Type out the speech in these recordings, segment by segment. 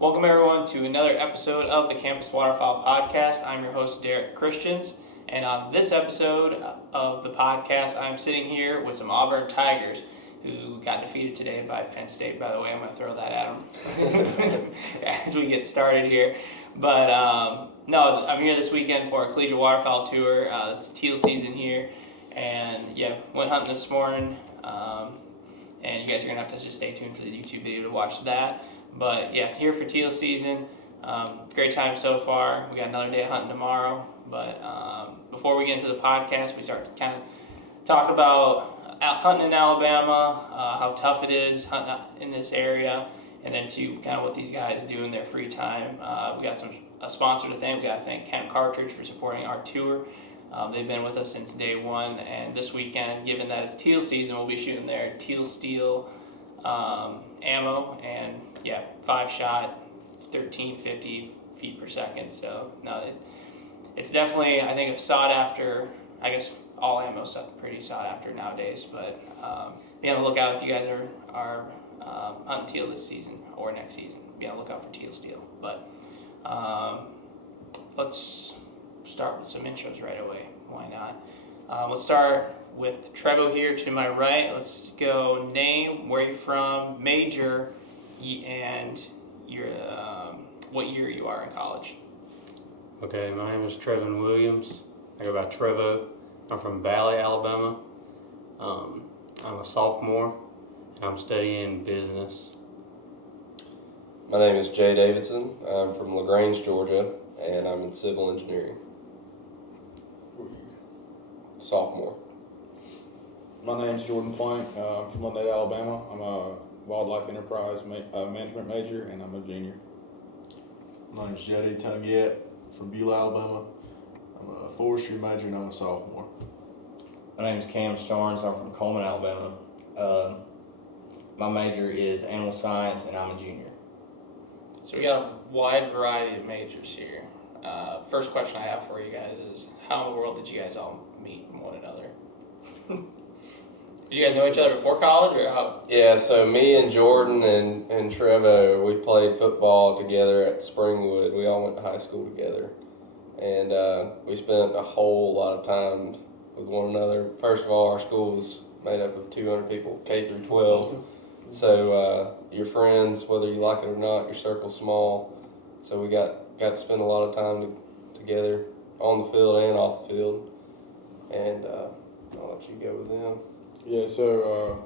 Welcome everyone to another episode of the Campus Waterfowl Podcast. I'm your host Derek Christians, and on this episode of the podcast, I'm sitting here with some Auburn Tigers who got defeated today by Penn State. By the way, I'm going to throw that at them as we get started here. But no, I'm here this weekend for a Collegiate Waterfowl Tour. It's teal season here, and yeah, went hunting this morning. And you guys are going to have to just stay tuned for the YouTube video to watch that. But yeah, here for teal season. Great time so far. We got another day of hunting tomorrow. But before we get into the podcast, we start to kind of talk about hunting in Alabama, how tough it is hunting in this area, and then to kind of what these guys do in their free time. We got a sponsor to thank. We got to thank Camp Cartridge for supporting our tour. They've been with us since day one, and this weekend, given that it's teal season, we'll be shooting their teal steel ammo, and yeah, 5-shot, 1350 feet per second. So no, it's definitely, I think, a sought after. I guess all ammo stuff pretty sought after nowadays, but be on the lookout if you guys are hunting teal this season or next season. Be on the lookout for teal steel. But let's start with some intros right away. Why not? Let's start with Trevo here to my right. Let's go name, where you're from, major, and your what year you are in college. Okay, my name is Trevin Williams. I go by Trevo. I'm from Valley, Alabama. I'm a sophomore, and I'm studying business. My name is Jay Davidson. I'm from LaGrange, Georgia, and I'm in civil engineering. Sophomore. My name is Jordan Plank. I'm from London, Alabama. I'm a wildlife enterprise management major, and I'm a junior. My name is Jody Tungiet from Beulah, Alabama. I'm a forestry major and I'm a sophomore. My name is Cam Starnes. I'm from Coleman, Alabama. My major is animal science and I'm a junior. So we got a wide variety of majors here. First question I have for you guys is, how in the world did you guys all meet one another? Did you guys know each other before college, or how? Yeah, so me and Jordan and Trevo, we played football together at Springwood. We all went to high school together. And we spent a whole lot of time with one another. First of all, our school was made up of 200 people, K through 12. So your friends, whether you like it or not, your circle's small. So we got to spend a lot of time together on the field and off the field. And I'll let you go with them. Yeah, so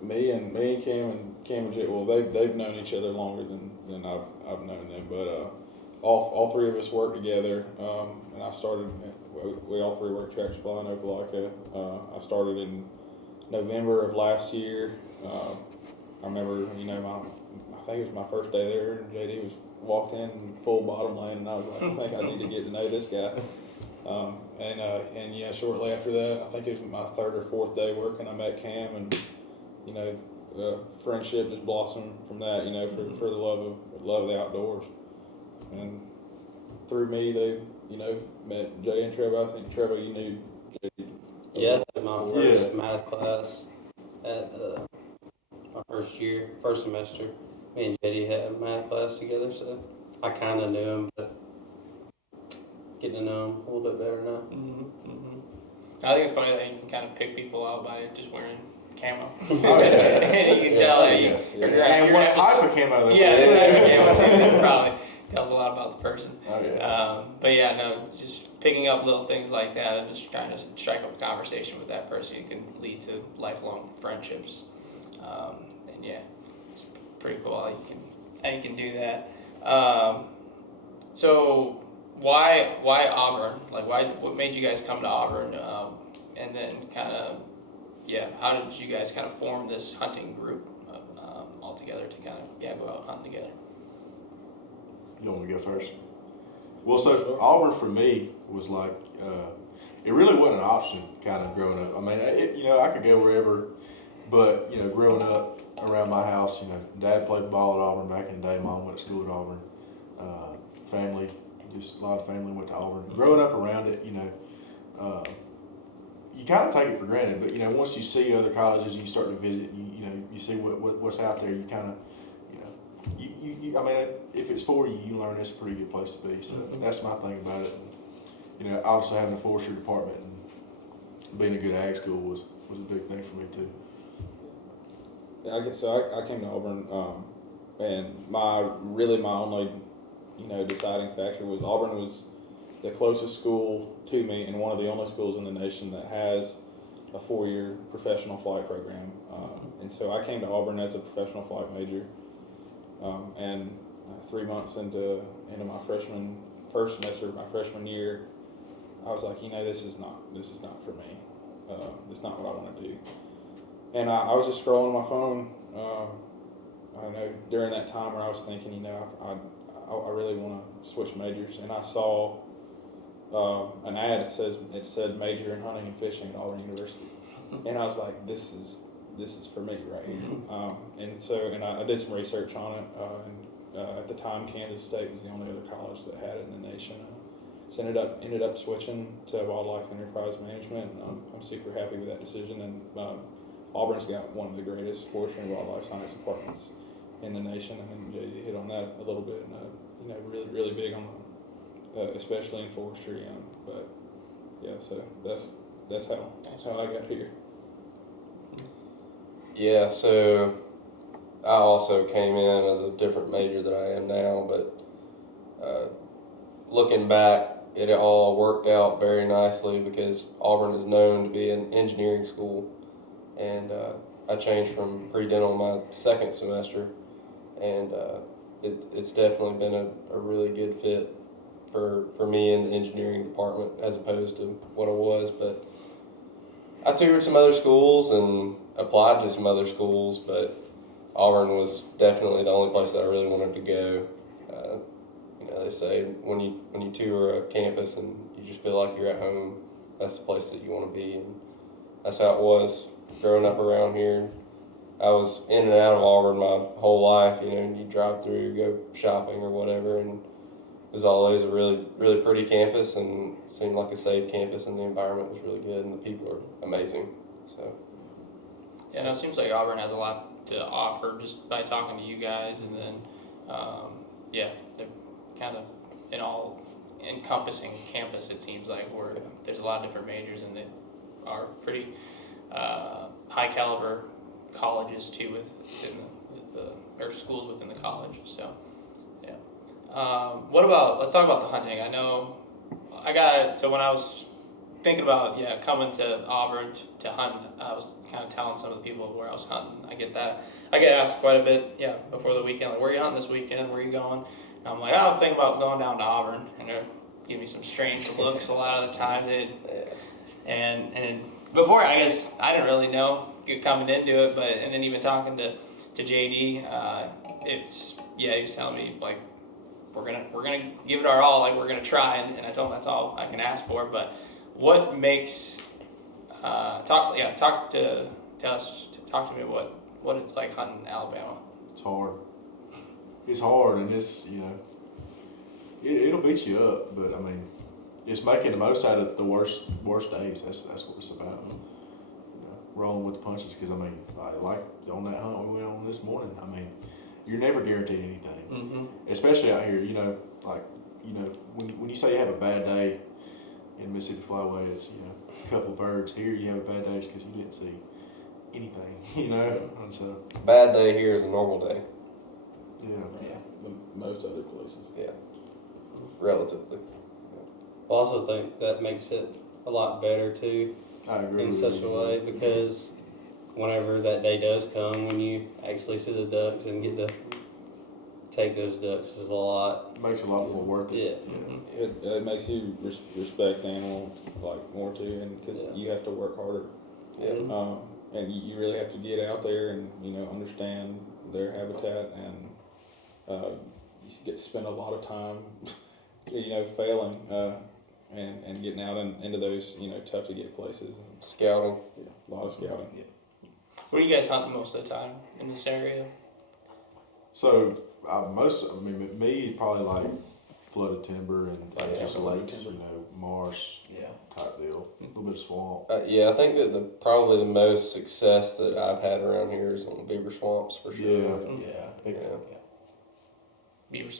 me and Cam and Jay, well, they've known each other longer than I've known them, but all three of us worked together, and I started. We all three worked Tractor Supply in Opelika. I started in November of last year. I remember, I think it was my first day there, and JD walked in full bottom lane, and I was like, I think I need to get to know this guy. And yeah, shortly after that, I think it was my third or fourth day working, I met Cam, and friendship just blossomed from that. For the love of the outdoors, and through me, they met Jay and Trevo. I think Trevo, you knew Jay. Yeah, my first math class at my first semester. Me and JD had math class together, so I kind of knew him, but getting to know him a little bit better now. I think it's funny that you can kind of pick people out by just wearing camo. Oh, yeah. And you can tell And what type of camo they Yeah, the type of camo probably tells a lot about the person. Oh, yeah. But yeah, no, just picking up little things like that and just trying to strike up a conversation with that person, it can lead to lifelong friendships. And yeah, it's pretty cool how you can do that. So why Auburn? Like, what made you guys come to Auburn? And then kind of, how did you guys kind of form this hunting group all together to kind of go out hunting together? You want me to go first? Well, so Auburn for me was like, it really wasn't an option kind of growing up. I mean, I could go wherever, but, growing up around my house, Dad played ball at Auburn back in the day. Mom went to school at Auburn. Family, just a lot of family went to Auburn. Growing up around it, you kind of take it for granted. But, once you see other colleges and you start to visit, you see what's out there, you kind of, I mean, if it's for you, you learn it's a pretty good place to be. So that's my thing about it. And, you know, obviously having a forestry department and being a good ag school was a big thing for me too. Yeah, I came to Auburn, and my only, deciding factor was Auburn was the closest school to me and one of the only schools in the nation that has a 4-year professional flight program. And so I came to Auburn as a professional flight major, and 3 months into my first semester of my freshman year, I was like, this is not for me. It's not what I want to do. And I was just scrolling my phone. I know during that time where I was thinking, I really want to switch majors, and I saw an ad that said major in hunting and fishing at Auburn University, and I was like, this is for me right here. And I did some research on it, and at the time Kansas State was the only other college that had it in the nation. So ended up switching to wildlife enterprise management. I'm super happy with that decision, and Auburn's got one of the greatest forestry and wildlife science departments in the nation. I think JD hit on that a little bit, and really big on especially in forestry. But yeah, so that's how I got here. Yeah, so I also came in as a different major than I am now, but looking back, it all worked out very nicely because Auburn is known to be an engineering school, and I changed from pre-dental my second semester, and it's definitely been a really good fit for me in the engineering department as opposed to what I was. But I toured some other schools and applied to some other schools, but Auburn was definitely the only place that I really wanted to go. They say when you tour a campus and you just feel like you're at home, that's the place that you want to be, and that's how it was growing up around here. I was in and out of Auburn my whole life. You drive through, go shopping or whatever, and it was always a really, really pretty campus and seemed like a safe campus, and the environment was really good, and the people are amazing. So, yeah, no, it seems like Auburn has a lot to offer just by talking to you guys, and then, they're kind of an all-encompassing campus. It seems like where there's a lot of different majors, and they are pretty high-caliber colleges too within or schools within the college. So, yeah. Let's talk about the hunting. I know so when I was thinking about coming to Auburn to hunt, I was kind of telling some of the people where I was hunting. I get asked quite a bit before the weekend, like, where are you hunting this weekend, where are you going? And I'm like, I'm thinking about going down to Auburn, and they're giving me some strange looks a lot of the times. And before, I guess I didn't really know coming into it, and then even talking to JD, he was telling me, like, we're gonna give it our all, like, we're gonna try, and I told him that's all I can ask for. But what makes talk to me what it's like hunting in Alabama. It's hard, and it'll beat you up, but I mean, it's making the most out of the worst days. That's what it's about. Rolling with the punches, because I mean, like on that hunt we went on this morning, I mean, you're never guaranteed anything, especially out here. When you say you have a bad day in Mississippi Flyway, it's a couple birds. Here you have a bad day because you didn't see anything, and so bad day here is a normal day. Yeah. Most other places. Yeah, relatively. I also think that makes it a lot better too. I agree in with such you. a way, because whenever that day does come, when you actually see the ducks and get to take those ducks, is a lot. It makes it a lot more worth it. Yeah. It makes you respect the animal more too, and because you have to work harder. Yeah. And you really have to get out there and understand their habitat, and you get to spend a lot of time failing and getting out into those tough to get places. And, Scouting. a lot of scouting. Yeah. What are you guys hunting most of the time in this area? So me probably like flooded timber and just lakes, marsh type deal, a little bit of swamp. I think that probably the most success that I've had around here is on the beaver swamps for sure. Yeah. beaver.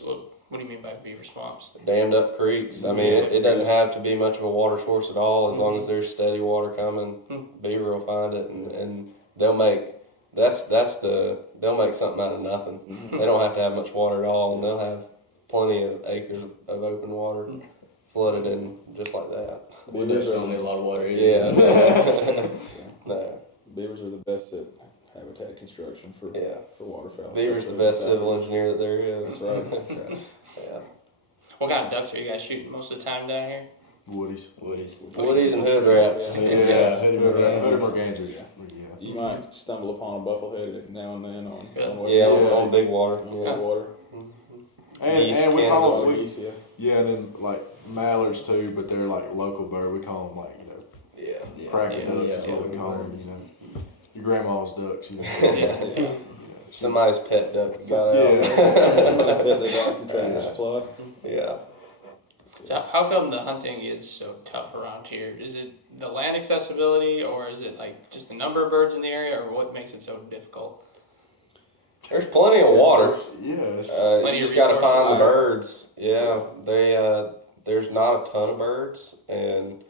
What do you mean by beaver swamps? Dammed up creeks. I mean, it doesn't have to be much of a water source at all. As long as there's steady water coming, beaver will find it, and they'll make they'll make something out of nothing. They don't have to have much water at all, and they'll have plenty of acres of open water flooded in just like that. Beavers don't need a lot of water either. Yeah. No. Beavers are the best at habitat construction for waterfowl. Beaver's the best civil engineer that there is. That's right. That's right. Yeah. What kind of ducks are you guys shooting most of the time down here? Woodies. Woodies and hood rats. Hooded mergansers. Yeah. You might stumble upon a bufflehead now and then on big water. Big water. And we call them, Geese, and then like mallards too, but they're like local bird. We call them like, cracking ducks is what we call them, your grandma's ducks, Somebody's pet duck that got Somebody's pet they got from Tractor Supply. Yeah. So how come the hunting is so tough around here? Is it the land accessibility, or is it like just the number of birds in the area, or what makes it so difficult? There's plenty of water. Yes. You just gotta find the birds. Yeah, there's not a ton of birds, and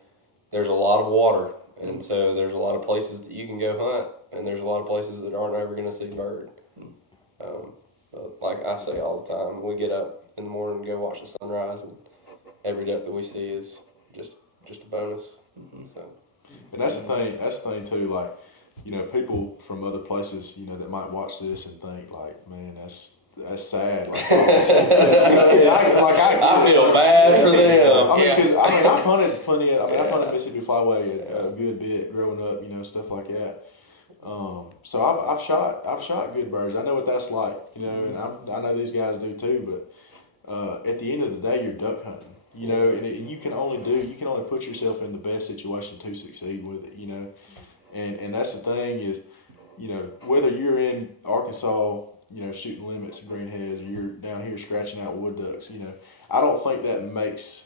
there's a lot of water, and so there's a lot of places that you can go hunt, and there's a lot of places that aren't ever gonna see bird. But like I say all the time, we get up in the morning and go watch the sunrise, and every duck that we see is just a bonus. So. And that's the thing. That's the thing too. Like, people from other places, that might watch this and think, like, man, that's sad. Like, I feel bad for them. I mean, because I've hunted plenty. I've hunted Mississippi Flyway a good bit growing up. Stuff like that. So I've shot good birds. I know what that's like. And I know these guys do too. But at the end of the day, you're duck hunting. And you can only put yourself in the best situation to succeed with it. And that's the thing is, whether you're in Arkansas, shooting limits and greenheads, or you're down here scratching out wood ducks, I don't think that makes,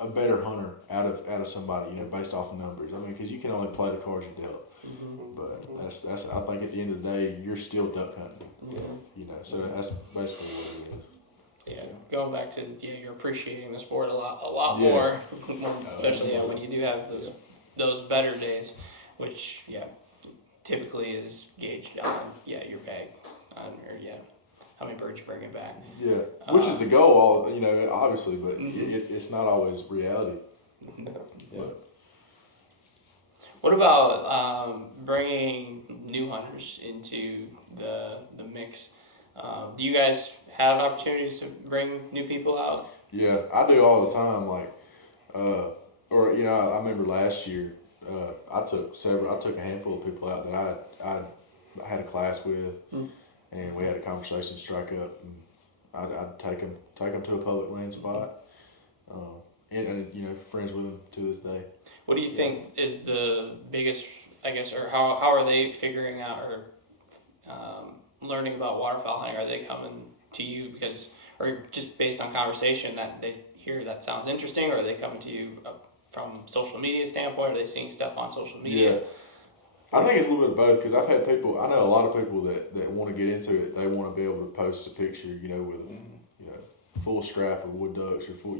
a better hunter out of somebody, based off of numbers. I mean, because you can only play the cards you're dealt. But that's I think at the end of the day, you're still duck hunting. So that's basically what it is. Yeah, going back to you're appreciating the sport a lot more, especially when you do have those better days, which typically is gauged on your bag, how many birds you're bringing back. Yeah, which is the goal, obviously, but it's not always reality. What about bringing new hunters into the mix? Do you guys have opportunities to bring new people out? Yeah, I do all the time. Like, I remember last year, I took a handful of people out that I had a class with, and we had a conversation strike up, and I'd take them to a public land spot, and friends with them to this day. What do you think is the biggest, or how are they figuring out or learning about waterfowl hunting? Are they coming to you or just based on conversation that they hear that sounds interesting, or are they coming to you from social media standpoint? Are they seeing stuff on social media? Yeah, I think it's a little bit of both, because I know a lot of people that want to get into it. They want to be able to post a picture, with full scrap of wood ducks, or full,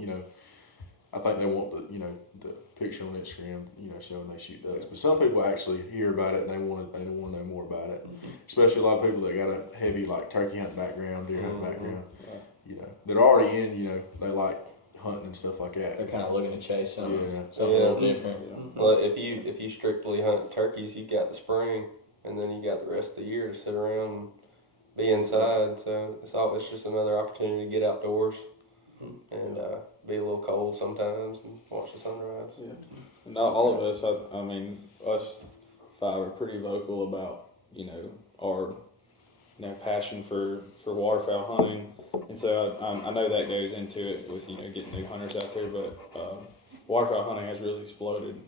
I think they want the picture on Instagram, showing they shoot ducks. But some people actually hear about it and they want to know more about it. Especially a lot of people that got a heavy turkey hunting background, deer hunting background. That are already in, they like hunting and stuff like that. They're kind of looking to chase something a Yeah. little different. Well, if you strictly hunt turkeys, you got the spring, and then you got the rest of the year to sit around and be inside. So it's just another opportunity to get outdoors and be a little cold sometimes and watch the sunrise. Yeah, and all of us, us five are pretty vocal about our passion for waterfowl hunting, and so I know that goes into it with getting new hunters out there. But waterfowl hunting has really exploded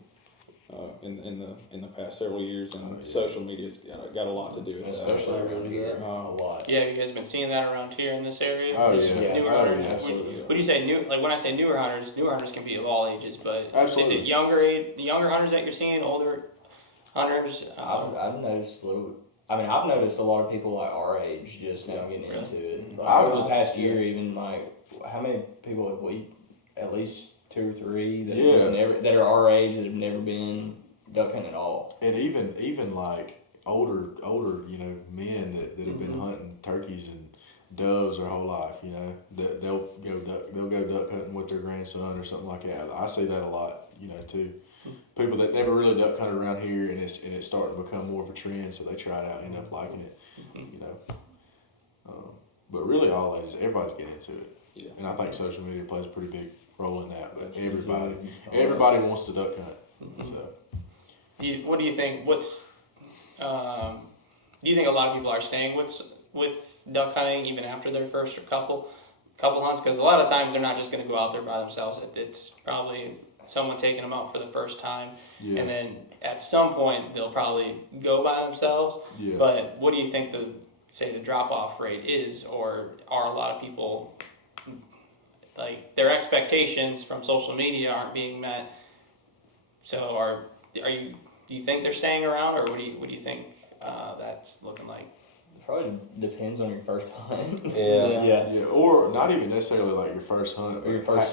in the past several years, and social media's got a lot to do with Especially around here, a lot. Yeah, you guys been seeing that around here in this area? Oh yeah, Newer hunters? What do you say? When I say newer hunters can be of all ages, but absolutely. Is it younger hunters that you're seeing, older hunters? I've noticed a little I mean, I've noticed a lot of people like our age just now getting Really? into it. Like, I've- over the past year, even like, how many people have we? At least 2 or 3 that have just never, that are our age that have never been duck hunting at all. And even like older men that have been hunting turkeys and doves their whole life, they'll go duck hunting with their grandson or something like that. I see that a lot, too. People that never really duck hunted around here, and it's starting to become more of a trend, so they try it out, end up liking it, But really, all ages, everybody's getting into it. Yeah. And I think social media plays a pretty big role in that. But everybody wants to duck hunt. So. What do you think? Do you think a lot of people are staying with duck hunting even after their first couple hunts? Because a lot of times they're not just going to go out there by themselves. It's probably someone taking them out for the first time, and then at some point they'll probably go by themselves. Yeah. But what do you think the drop-off rate is, or are a lot of people, like, their expectations from social media aren't being met? So do you think they're staying around, or what do you think that's looking like? It probably depends on your first hunt. Yeah. Or not even necessarily like your first hunt, Or your first.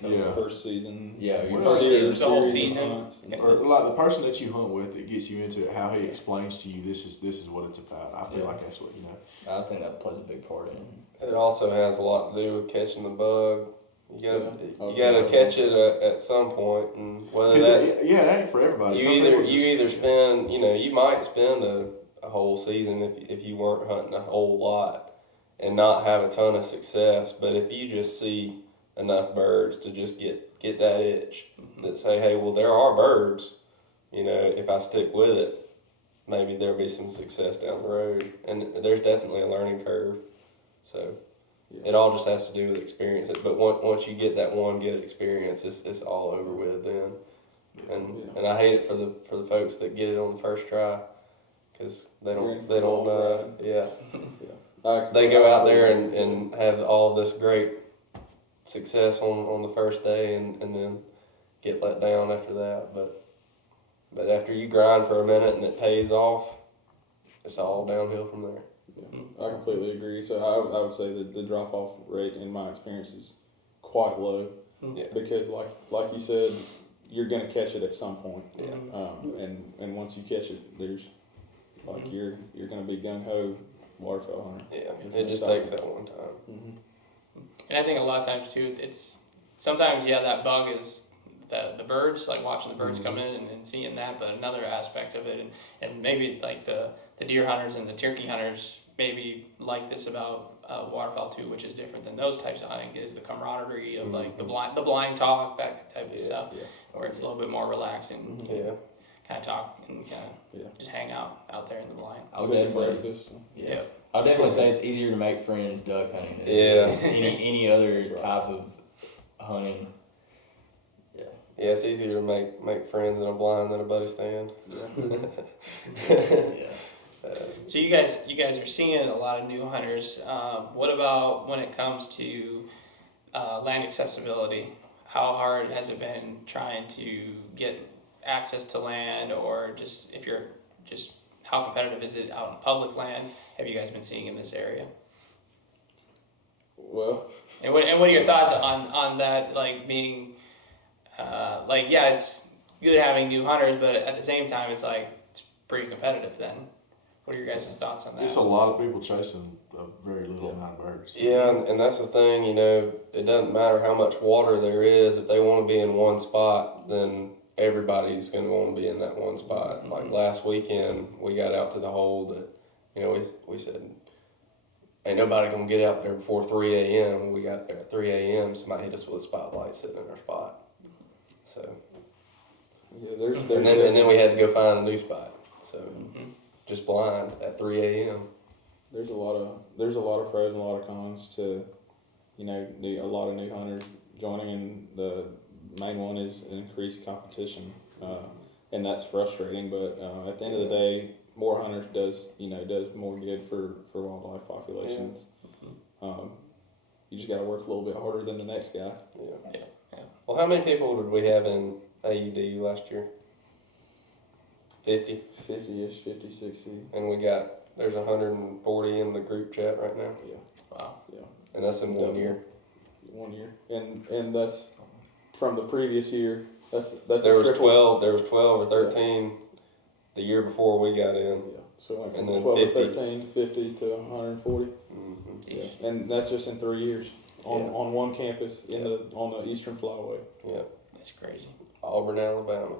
First season. Yeah, your Well, first series, season. The whole series of season. hunts. or like the person that you hunt with that gets you into it, how he explains to you this is what it's about. I feel like that's what I think that plays a big part in it. It also has a lot to do with catching the bug. You Yeah. gotta catch it at some point, and whether that's it ain't for everybody. Some you people just- either spend you might spend a whole season if you weren't hunting a whole lot and not have a ton of success, but if you just see enough birds to just get that itch that say, hey, well, there are birds, if I stick with it, maybe there'll be some success down the road. And there's definitely a learning curve, so it all just has to do with experience. But once you get that one good experience, it's all over with then. And I hate it for the folks that get it on the first try, because they don't they go out there and have all this great success on the first day and then get let down after that. But after you grind for a minute and it pays off, it's all downhill from there. Yeah, I completely agree. So I would say that the drop-off rate in my experience is quite low. Yeah. Because like you said, you're going to catch it at some point. Yeah. And once you catch it, there's you're going to be gung-ho waterfowl hunter. Yeah, it just takes that one time. Mm-hmm. And I think a lot of times too, it's sometimes that bug is the birds, like watching the birds come in and seeing that, but another aspect of it, and maybe like the deer hunters and the turkey hunters maybe like this about waterfowl too, which is different than those types of hunting, is the camaraderie of like the blind talk, that type of stuff, where it's a little bit more relaxing. Yeah. Kind of talk and kind of just hang out there in the blind. I would definitely. Breakfast. Yeah. I'll definitely say it's easier to make friends duck hunting than any other type of hunting. Yeah, it's easier to make friends in a blind than a buddy stand. So you guys are seeing a lot of new hunters. What about when it comes to land accessibility? How hard has it been trying to get access to land, or just how competitive is it out in public land? Have you guys been seeing in this area? Well, and what are your thoughts on that? Like being, it's good having new hunters, but at the same time, it's pretty competitive. Then, what are your guys' thoughts on that? It's a lot of people chasing a very little amount of birds. Yeah, and that's the thing. It doesn't matter how much water there is. If they want to be in one spot, then everybody's going to want to be in that one spot. Like last weekend, we got out to the hole that, we said, ain't nobody going to get out there before 3 a.m. We got there at 3 a.m. Somebody hit us with a spotlight sitting in our spot. So, there's and then we had to go find a new spot. So, just blind at 3 a.m. There's a lot of pros and a lot of cons to, a lot of new hunters joining, and the main one is increased competition, and that's frustrating. But at the end of the day, more hunters does more good for wildlife populations. You just got to work a little bit harder than the next guy. Yeah. Well, how many people did we have in AUD last year? 50, 50-ish, 50, 60. and there's 140 in the group chat right now. Yeah. Wow. Yeah. And that's in 1 year. 1 year. And that's from the previous year. That's There a was triple. 12 or 13 the year before we got in. Yeah. So it went from And then 12 50. or 13 to 50 to 140. Mm-hmm. Yeah. And that's just in 3 years on one campus on the Eastern Flyway. Yeah. That's crazy. Auburn, Alabama.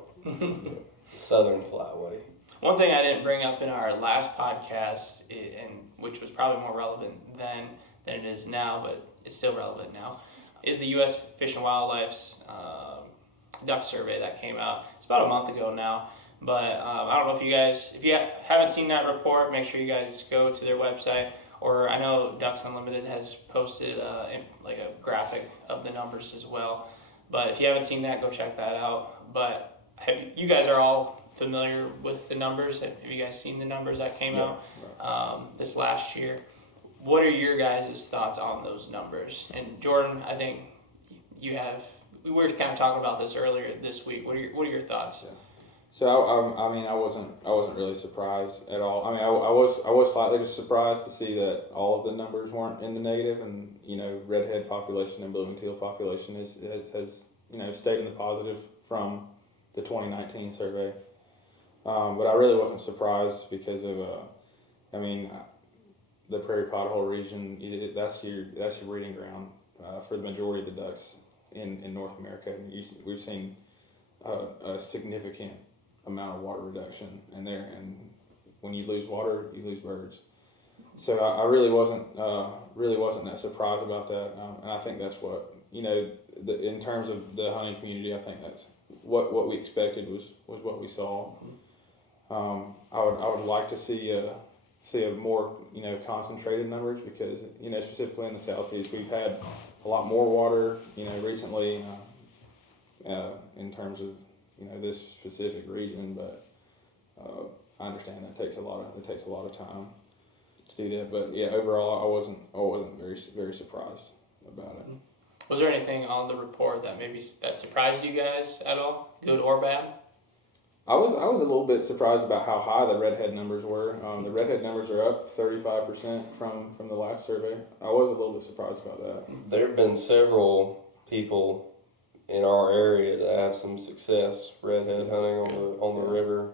Southern Flyway. One thing I didn't bring up in our last podcast, and which was probably more relevant then than it is now, but it's still relevant now, is the U.S. Fish and Wildlife's duck survey that came out. It's about a month ago now, but I don't know if you haven't seen that report, make sure you guys go to their website. Or I know Ducks Unlimited has posted like a graphic of the numbers as well. But if you haven't seen that, go check that out. But you guys are all familiar with the numbers? Have you guys seen the numbers that came out this last year? What are your guys' thoughts on those numbers? And Jordan, I think you have. We were kind of talking about this earlier this week. What are your thoughts? Yeah. So I wasn't really surprised at all. I mean, I was slightly just surprised to see that all of the numbers weren't in the negative, and redhead population and blue-winged teal population has stayed in the positive from the 2019 survey. But I really wasn't surprised because of the prairie pothole region. That's your breeding ground for the majority of the ducks in North America. And we've seen a significant amount of water reduction in there, and when you lose water, you lose birds. So I really wasn't that surprised about that, and I think that's what in terms of the hunting community, I think that's what we expected was what we saw. I would like to see a more concentrated numbers because specifically in the southeast we've had a lot more water recently in terms of this specific region, but I understand that takes a lot of time to do that. But yeah, overall, I wasn't very very surprised about it. Was there anything on the report that surprised you guys at all, good or bad? I was a little bit surprised about how high the redhead numbers were. The redhead numbers are up 35% from the last survey. I was a little bit surprised about that. There have been several people in our area that have some success redhead hunting on the river,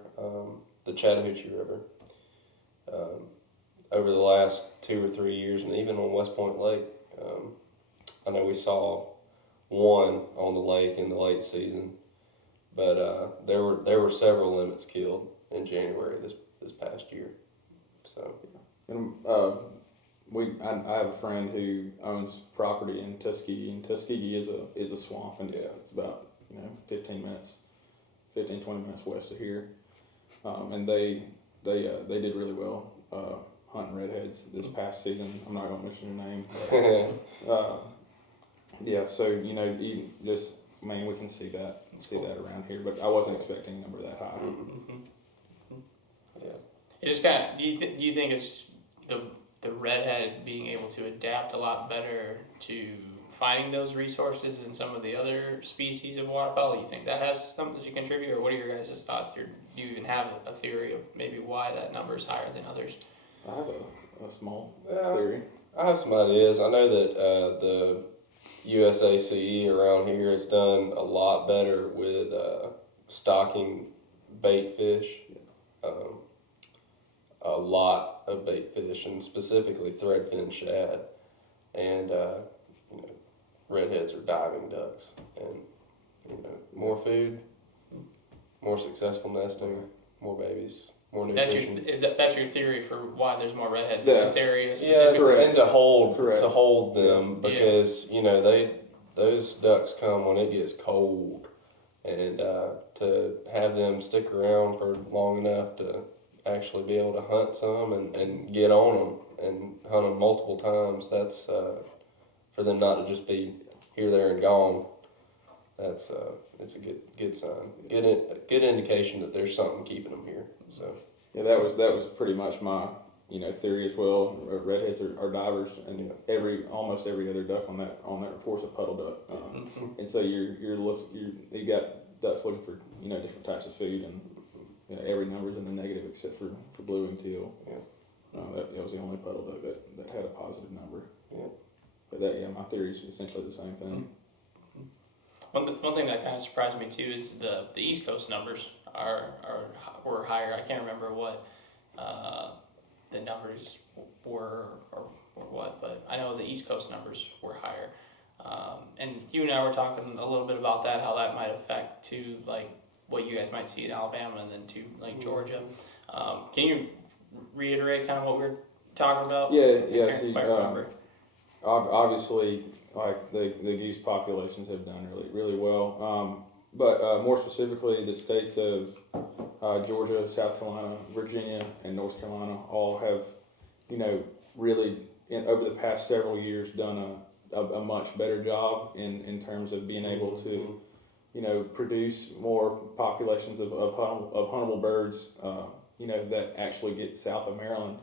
the Chattahoochee River, over the last 2 or 3 years, and even on West Point Lake. I know we saw one on the lake in the late season, but there were several limits killed in January this past year. So, and I have a friend who owns property in Tuskegee, and Tuskegee is a swamp, and it's about 20 minutes west of here, and they did really well hunting redheads this past season. I'm not going to mention your name. But, so we can see that around here, but I wasn't expecting a number that high. Mm-hmm. Yeah. It just kind of. Do you think it's the redhead being able to adapt a lot better to finding those resources in some of the other species of waterfowl? Do you think that has something to contribute, or what are your guys' thoughts? Or do you even have a theory of maybe why that number is higher than others? I have a small theory. I have some ideas. I know that the USACE around here has done a lot better with stocking bait fish. A lot of bait fish, and specifically threadfin shad, and redheads are diving ducks, and more food, more successful nesting, more babies, more nutrition. That's your theory for why there's more redheads in this area Yeah, specifically? and to hold them because those ducks come when it gets cold, and to have them stick around for long enough to actually be able to hunt some and get on them and hunt them multiple times, that's for them not to just be here, there, and gone. That's it's a good sign, good indication that there's something keeping them here. So yeah, that was pretty much my theory as well. Redheads are divers, and almost every other duck on that report's a puddle duck, and so you got ducks looking for different types of food, and every number's in the negative except for blue and teal. Yeah. That was the only puddle duck that had a positive number. Yeah. But my theory is essentially the same thing. One thing that kind of surprised me too is the East Coast numbers were higher. I can't remember what the numbers were or what, but I know the East Coast numbers were higher. And you and I were talking a little bit about that, how that might affect to like what you guys might see in Alabama and then to like Georgia. Can you reiterate kind of what we're talking about? Yeah. I can't quite remember. Obviously, like the goose populations have done really well. But more specifically, the states of Georgia, South Carolina, Virginia, and North Carolina all have, really over the past several years done a much better job in terms of being able to, produce more populations of huntable birds, that actually get south of Maryland,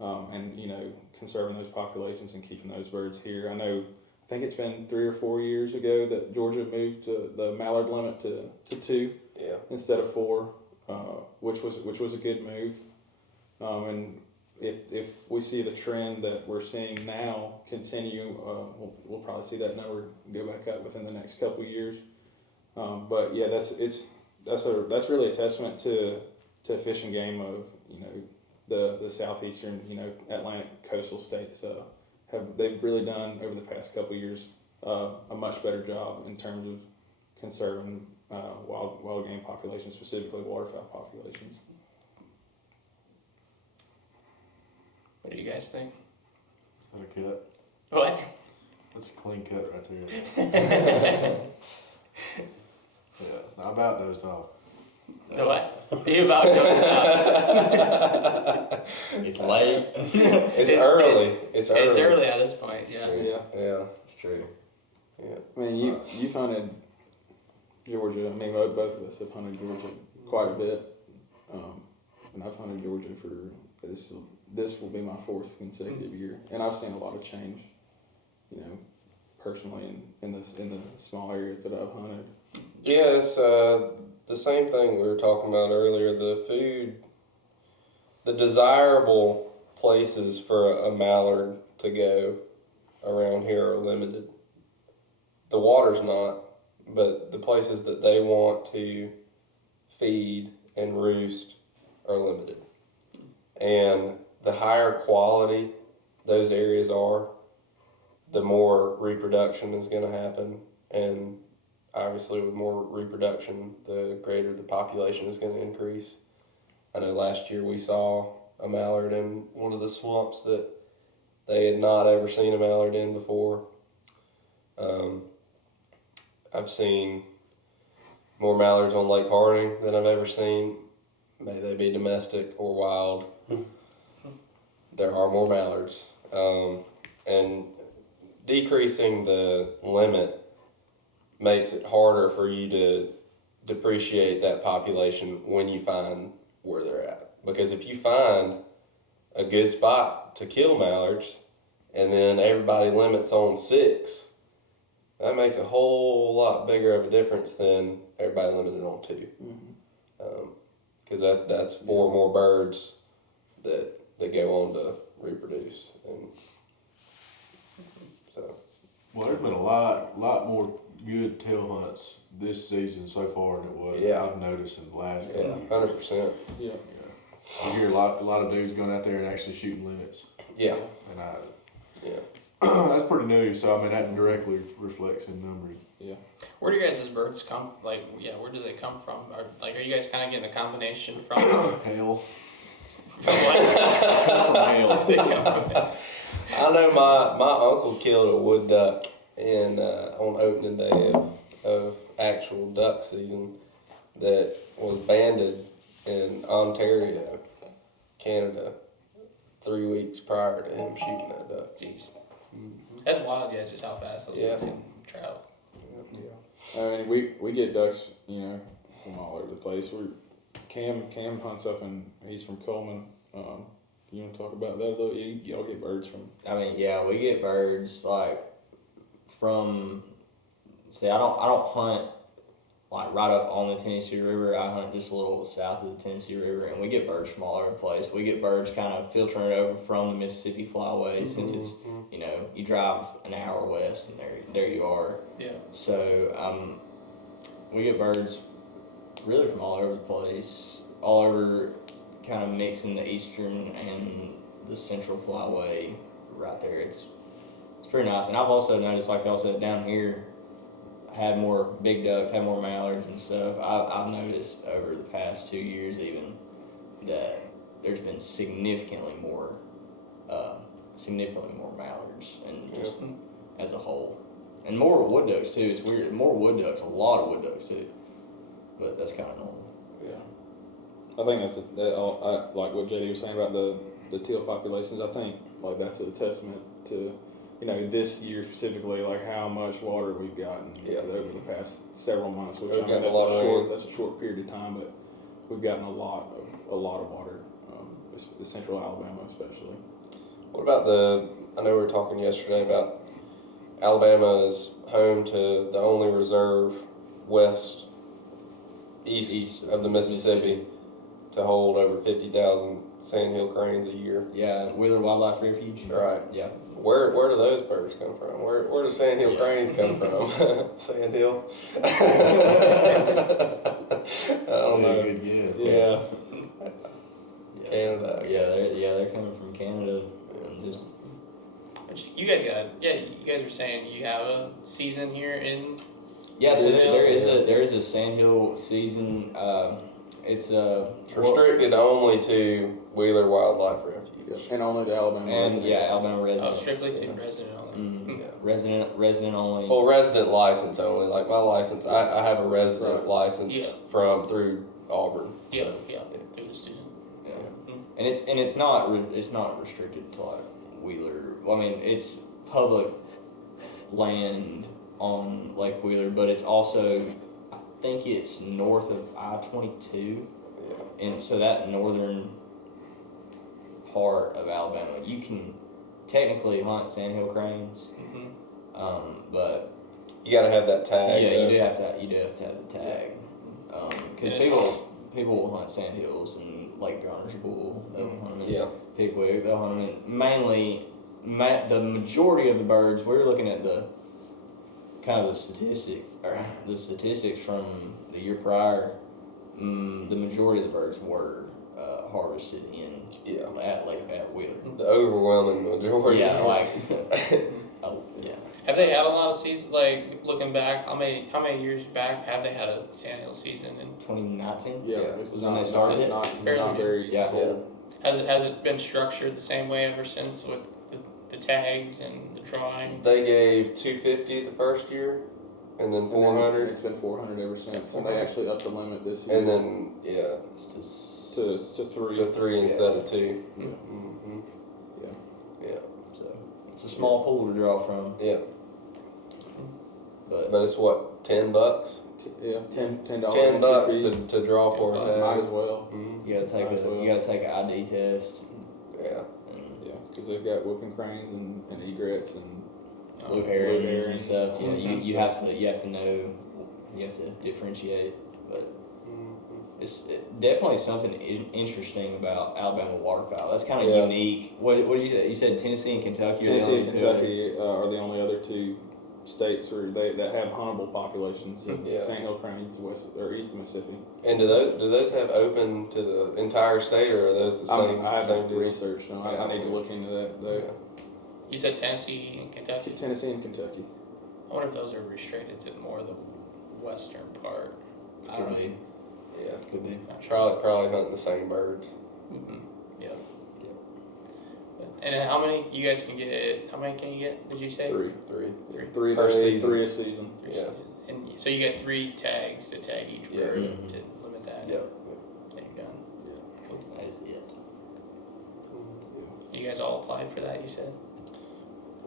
and conserving those populations and keeping those birds here. I think it's been 3 or 4 years ago that Georgia moved the mallard limit to 2 instead of 4, which was a good move. And if we see the trend that we're seeing now continue, we'll probably see that number go back up within the next couple of years. But yeah, that's really a testament to Fish and Game of the southeastern Atlantic coastal states. They've really done over the past couple of years a much better job in terms of conserving wild game populations, specifically waterfowl populations. What do you guys think? Is that a cut? What? That's a clean cut right there. Yeah, I about dozed off. The what? You about to It's late. It's early. It's early. It's early at this point, yeah. Yeah. Yeah, it's true. Yeah. I mean, you've hunted Georgia. I mean, both of us have hunted Georgia quite a bit, and I've hunted Georgia for this will be my 4th consecutive year, and I've seen a lot of change, personally in the small areas that I've hunted. Yeah, it's the same thing we were talking about earlier. The food, the desirable places for a mallard to go around here are limited. The water's not, but the places that they want to feed and roost are limited. And the higher quality those areas are, the more reproduction is going to happen. And obviously with more reproduction, the greater the population is going to increase. I know last year we saw a mallard in one of the swamps that they had not ever seen a mallard in before. I've seen more mallards on Lake Harding than I've ever seen. May they be domestic or wild. There are more mallards. And decreasing the limit makes it harder for you to depreciate that population when you find where they're at. Because if you find a good spot to kill mallards and then everybody limits on 6, that makes a whole lot bigger of a difference than everybody limited on 2. Because that's 4 more birds that go on to reproduce. And so, Well, there's been a lot more good tail hunts this season so far than it was. Yeah. I've noticed in the last couple of years. 100%. Yeah. You hear a lot of dudes going out there and actually shooting limits, Yeah. and that's pretty new. So I mean that directly reflects in numbers. Yeah. Where do you guys' birds come? Like, where do they come from? Are you guys kind of getting a combination from? Hell. From what? From hell. They come from? I know my uncle killed a wood duck on opening day of actual duck season that was banded in Ontario, Canada, 3 weeks prior to him shooting that duck. Jeez. That's wild, just how fast those things can travel. Yeah. I mean, we get ducks, from all over the place. Cam hunts up and he's from Coleman. You want to talk about that a little? Y'all get birds from? I mean, yeah, we get birds like from. See, I don't hunt like right up on the Tennessee River. I hunt just a little south of the Tennessee River, and we get birds from all over the place. We get birds kind of filtering over from the Mississippi Flyway, since it's, you know, you drive an hour west and there you are. Yeah. So we get birds really from all over the place, all over, kind of mixing the eastern and the central flyway right there. It's pretty nice. And I've also noticed, like y'all said, down here, had more big ducks, had more mallards and stuff. I've noticed over the past 2 years even that there's been significantly more mallards, and just as a whole, and more wood ducks too. It's weird, more wood ducks, a lot of wood ducks too, but that's kind of normal. Yeah, I think that's like what JD was saying about the teal populations. I think like that's a testament to, you know, this year specifically, like how much water we've gotten over the past several months. Which I mean, that's a short period of time, but we've gotten a lot of water, central Alabama especially. What about I know we were talking yesterday about Alabama is home to the only reserve east of the Mississippi to hold over 50,000 Sandhill Cranes a year. Yeah, Wheeler Wildlife Refuge. Right. Yeah. Where do those birds come from? Where do Sandhill Cranes come from? Sandhill? I don't know. Good guess. Yeah. Canada. They're coming from Canada. And just You guys were saying you have a season here in. yeah. So there is a Sandhill season. It's restricted only to Wheeler Wildlife Refuge. And only to Alabama. and Alabama residents. Oh, strictly to resident only. Resident only. Well, resident license only. Like my license, I have a resident license through Auburn. Yeah, So. through the student. Yeah. And it's not restricted to like Wheeler. Well, I mean, it's public land on Lake Wheeler, but it's also, I think it's north of I-22, and so that northern part of Alabama, you can technically hunt Sandhill Cranes, but You got to have that tag. yeah, you do have to have the tag, because people will hunt sandhills and Lake Garnersville. They'll hunt them in Pickwick. They'll hunt them in mainly. The majority of the birds, we're looking at the kind of the statistics from the year prior. The majority of the birds were harvested at Wheeler. The overwhelming majority. Yeah, like Have they had a lot of seasons? Like looking back, how many years back have they had a Sandhill season? In 2019. Yeah, was when they started. It's not very cold. Has it been structured the same way ever since with the tags and the drawing? They gave $250 the first year, and then $400. It's been $400 ever since, and they actually upped the limit this year. And then to three. to 3 instead of 2. Yeah. Mm-hmm. Yeah. So it's a small pool to draw from. Yeah. But it's what, $10? Yeah, $10 $10 to draw for a tag. Might as well. Mm-hmm. you gotta take an ID test. Yeah. Yeah, because they've got whooping cranes and egrets and Blue herons and stuff. Yeah, you have to know, you have to differentiate. But it's definitely something interesting about Alabama waterfowl. That's kind of unique. What did you say? You said Tennessee and Kentucky. Tennessee and Kentucky are the only other two states that have huntable populations of Sandhill Cranes west or east of Mississippi. And do those have open to the entire state, or are those the same? I haven't deal? researched them. I need to look into that though. You said Tennessee and Kentucky? Tennessee and Kentucky. I wonder if those are restricted to more of the western part. Could be. Yeah. Could be. Not sure. Probably hunting the same birds. Yeah. And how many you guys can get? How many can you get? Did you say? Three. Three Per season. 3 a season. Three Yeah. seasons. And so you get 3 tags to tag each bird to limit that. Yeah. Then you're done. Cool. That is it. You guys all applied for that, you said?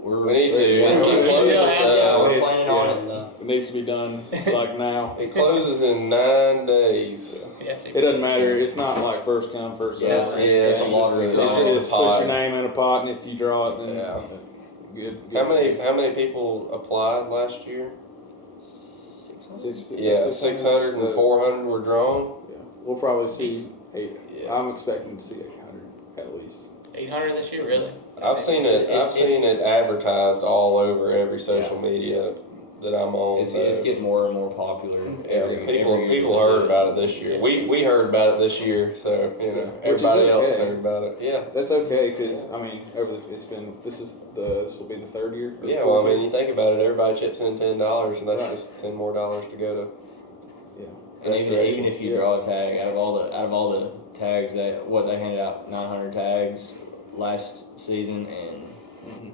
We need to. We're planning on it. It needs to be done like now. It closes in 9 days. Yes. It doesn't matter. It's not like first come, first serve. It's a lottery. It's It's just a put pot. your name in a pot, and if you draw it, then good. How many people applied last year? 600. Yeah, 600 and 400 were drawn. Yeah, we'll probably see 8. Yeah. I'm expecting to see 800 at least. 800 this year, really? I've seen it. I've seen it advertised all over every social media that I'm on. It's getting more and more popular. People heard about it this year. We heard about it this year, so everybody else heard about it. Yeah, that's okay because I mean this will be the 3rd year. Yeah, well, I mean, you think about it. Everybody chips in $10, and that's just $10 more to go to. And even if you draw a tag out of all the tags they handed out 900 tags last season and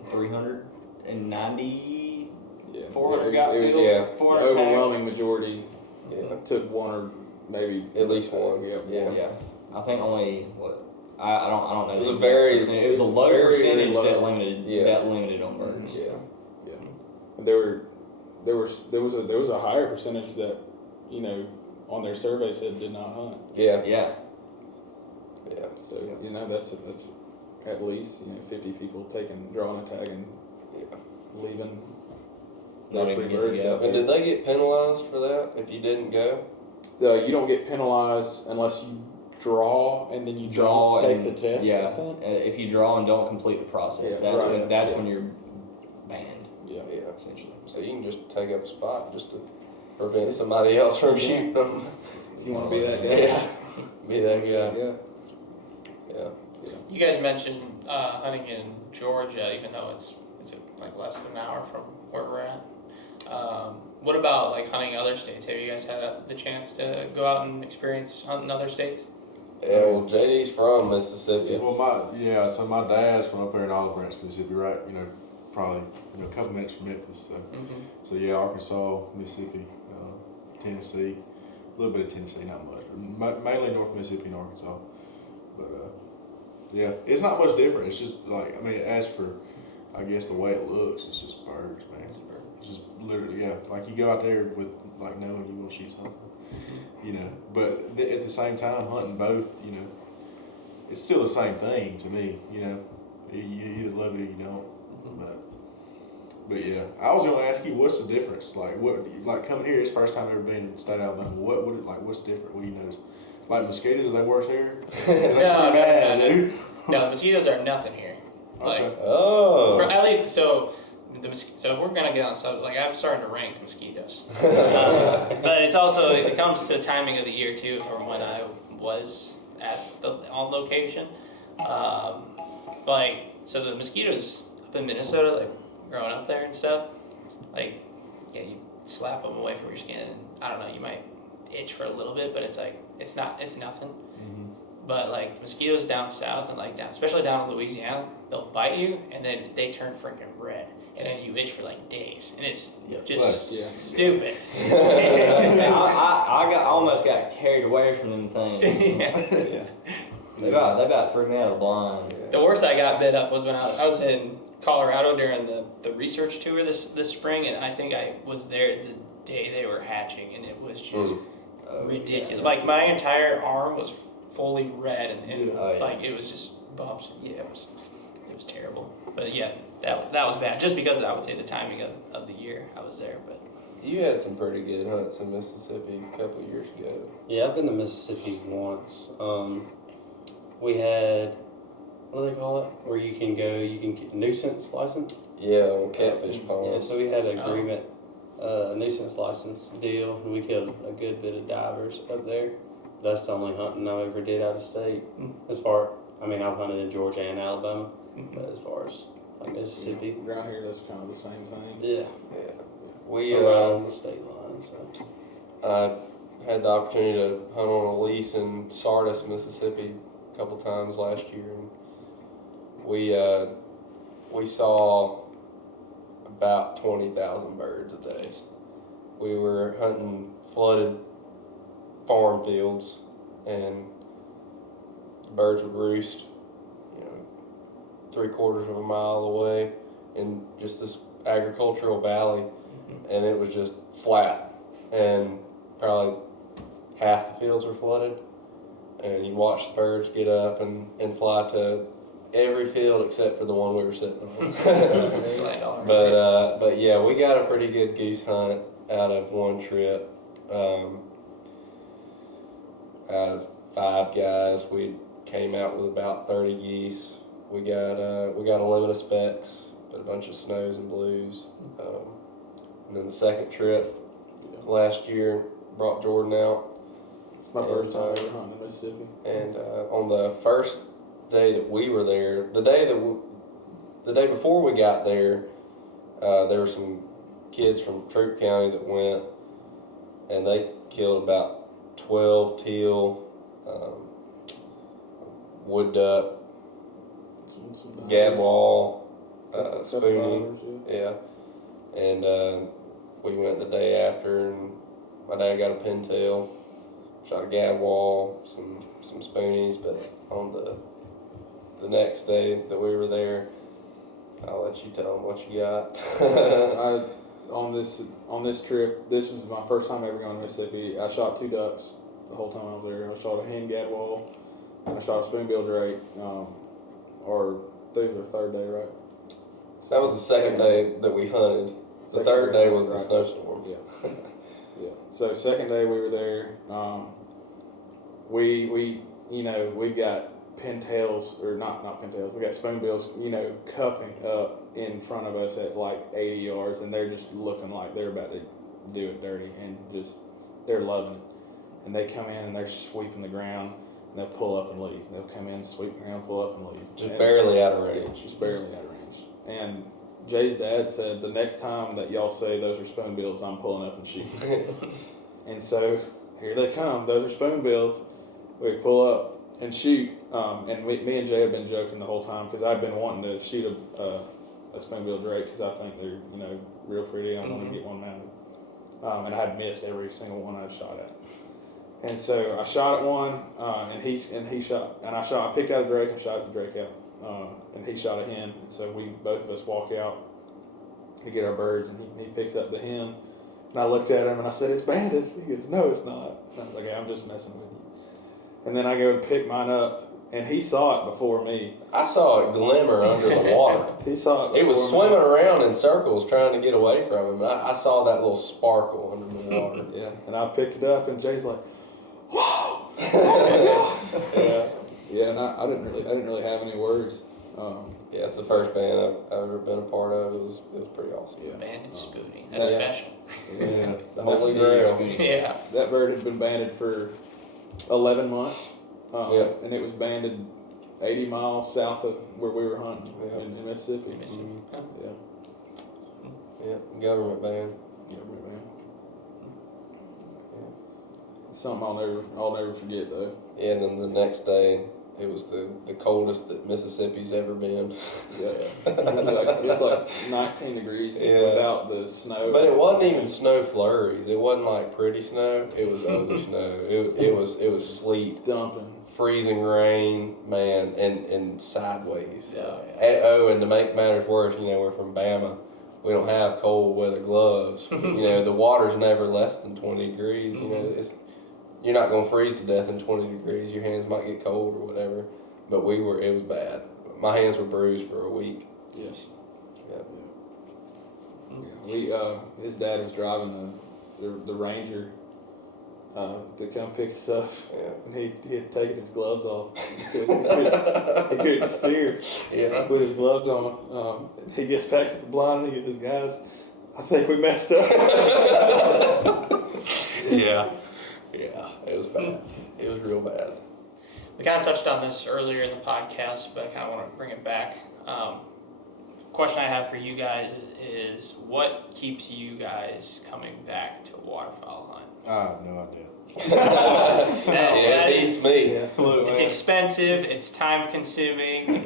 390. 400 got filled. Yeah. 400 the overwhelming majority took one or maybe at least one. Yeah. I think only I don't know. It was a very it was a low percentage low. that limited on birds. Yeah. And there was a higher percentage that on their survey said did not hunt. Yeah. So that's at least 50 people drawing a tag and leaving. Not even getting to go. And did they get penalized for that if you didn't go? You don't get penalized unless you draw and then you take the test. Yeah, if you draw and don't complete the process, that's when you're banned. Yeah, essentially. So you can just take up a spot just to prevent somebody else from shooting them. If you want to be that guy. Yeah, be that guy. Yeah. You guys mentioned hunting in Georgia, even though it's like less than an hour from where we're at. What about like hunting other states? Have you guys had the chance to go out and experience hunting other states? Yeah, well, JD's from Mississippi. Well, so my dad's from up there in Olive Branch, Mississippi, right? Probably a couple minutes from Memphis. So yeah, Arkansas, Mississippi, Tennessee, a little bit of Tennessee, not much. Mainly North Mississippi and Arkansas. But yeah, it's not much different. It's just like as for I guess the way it looks, it's just birds, man. It's just literally, like you go out there with like knowing you want to shoot something, But at the same time, hunting both, it's still the same thing to me, You either love it or you don't. But yeah, I was gonna ask you, what's the difference? Like coming here, it's the first time ever been in the state of Alabama. What's different? What do you notice? Like mosquitoes, they worse here? No, the mosquitoes are nothing here. Okay. At least so if we're gonna get on subject, like I'm starting to rank mosquitoes. But it's also it comes to the timing of the year too, from when I was on location. So the mosquitoes up in Minnesota, like growing up there and stuff, you slap them away from your skin, and I don't know, you might itch for a little bit, but it's nothing. Mm-hmm. But like mosquitoes down south and especially down in Louisiana, they'll bite you and then they turn freaking red, and then you itch for like days, and it's just stupid. I almost got carried away from them things. They about threw me out of the blind. The worst I got bit up was when I was in Colorado during the research tour this spring, and I think I was there the day they were hatching, and it was just ridiculous. Like my entire arm was fully red, and it was just bumps. Yeah, it was terrible. But yeah, that was bad. Just because I would say the timing of the year I was there. But You had some pretty good hunts in Mississippi a couple of years ago. Yeah, I've been to Mississippi once. We had, what do they call it? Where you can get nuisance license? Yeah, on catfish ponds. Yeah, so we had an agreement, a nuisance license deal, and we killed a good bit of divers up there. That's the only hunting I ever did out of state. I've hunted in Georgia and Alabama, but as far as like Mississippi. Around here, that's kind of the same thing. Yeah. We right on the state line, so. I had the opportunity to hunt on a lease in Sardis, Mississippi a couple times last year, and we saw about 20,000 birds a day. We were hunting flooded farm fields, and the birds would roost, 3/4 of a mile away in just this agricultural valley, and it was just flat, and probably half the fields were flooded, and you watch the birds get up and fly to every field except for the one we were sitting on. But yeah, we got a pretty good goose hunt. out of one trip. Out of 5 guys, we came out with about 30 geese. We got a limit of specs, but a bunch of snows and blues. And then the second trip last year brought Jordan out. My first time ever hunting in Mississippi. And on the first day that we were there, the day before we got there, there were some kids from Troup County that went, and they killed about 12 teal, wood duck, gadwall, spoonie, yeah. And we went the day after, and my dad got a pintail, shot a gadwall, some spoonies. But on the next day that we were there, I'll let you tell them what you got. On this trip, this was my first time ever going to Mississippi. I shot 2 ducks the whole time I was there. I shot a hen gadwall and I shot a spoonbill drake. Or this was our 3rd day, right? That was the second day that we hunted. The third day was the snowstorm. Yeah. Yeah. So 2nd day we were there. We got pintails, or not pintails. We got spoonbills, cupping up in front of us at like 80 yards, and they're just looking like they're about to do it dirty, and just they're loving it. And they come in and they're sweeping the ground, and they'll pull up and leave. They'll come in, sweep the ground, pull up and leave. Just barely out of range. Just barely out of range. And Jay's dad said, the next time that y'all say those are spoonbills, I'm pulling up and shooting. And so here they come. Those are spoonbills. We pull up and shoot. And me and Jay have been joking the whole time, because I've been wanting to shoot a spoonbill drake, because I think they're real pretty. I want to get one mounted. And I had missed every single one I shot at. And so I shot at one, and he shot, and I picked out a drake and shot the drake out. And he shot a hen, and so both of us walk out to get our birds, and he picks up the hen, and I looked at him and I said, "It's banded." He goes, "No, it's not." And I was like, "I'm just messing with you." And then I go and pick mine up, and he saw it before me. I saw it glimmer under the water. He saw it. It was swimming around in circles trying to get away from him. I saw that little sparkle under the water. Yeah, and I picked it up, and Jay's like, "Whoa!" Yeah, and I didn't really have any words. Yeah, it's the first band I've ever been a part of. It was pretty awesome. Yeah. Banded spoonie. That's special. Yeah, the Holy Grail. Yeah. That bird had been banded for 11 months, Yeah. and it was banded 80 miles south of where we were hunting in Mississippi. Mm-hmm. Yeah, government band. Government band. It's something I'll never forget though. Yeah, and then the next day, it was the coldest that Mississippi's ever been. Yeah, it was like 19 degrees without the snow. But it wasn't even snow flurries. It wasn't like pretty snow. It was ugly snow. It was sleet, dumping, freezing rain, man, and sideways. Yeah. And to make matters worse, we're from Bama. We don't have cold weather gloves. The water's never less than 20 degrees. You're not going to freeze to death in 20 degrees. Your hands might get cold or whatever. But it was bad. My hands were bruised for a week. Yes. Yeah. His dad was driving the Ranger to come pick us up. Yeah. And he had taken his gloves off. He couldn't steer with his gloves on. He gets back to the blind and he goes, "Guys, I think we messed up." Yeah. Yeah, it was bad. It was real bad. We kind of touched on this earlier in the podcast, but I kind of want to bring it back. Question I have for you guys is, what keeps you guys coming back to waterfowl hunt? I have no idea. That it beats me. Yeah. It's expensive, it's time consuming,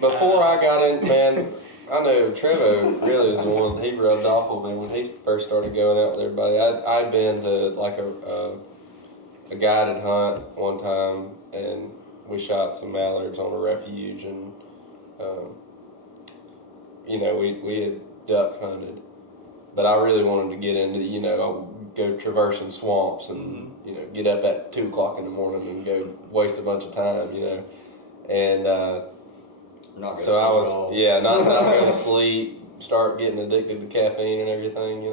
Before I got in, man, I know Trevo really is the one he rubbed off on me when he first started going out with everybody. I'd been to like a guided hunt one time, and we shot some mallards on a refuge, and we had duck hunted, but I really wanted to get into go traversing swamps and get up at 2 o'clock in the morning and go waste a bunch of time, and. So I was, not going to sleep, start getting addicted to caffeine and everything,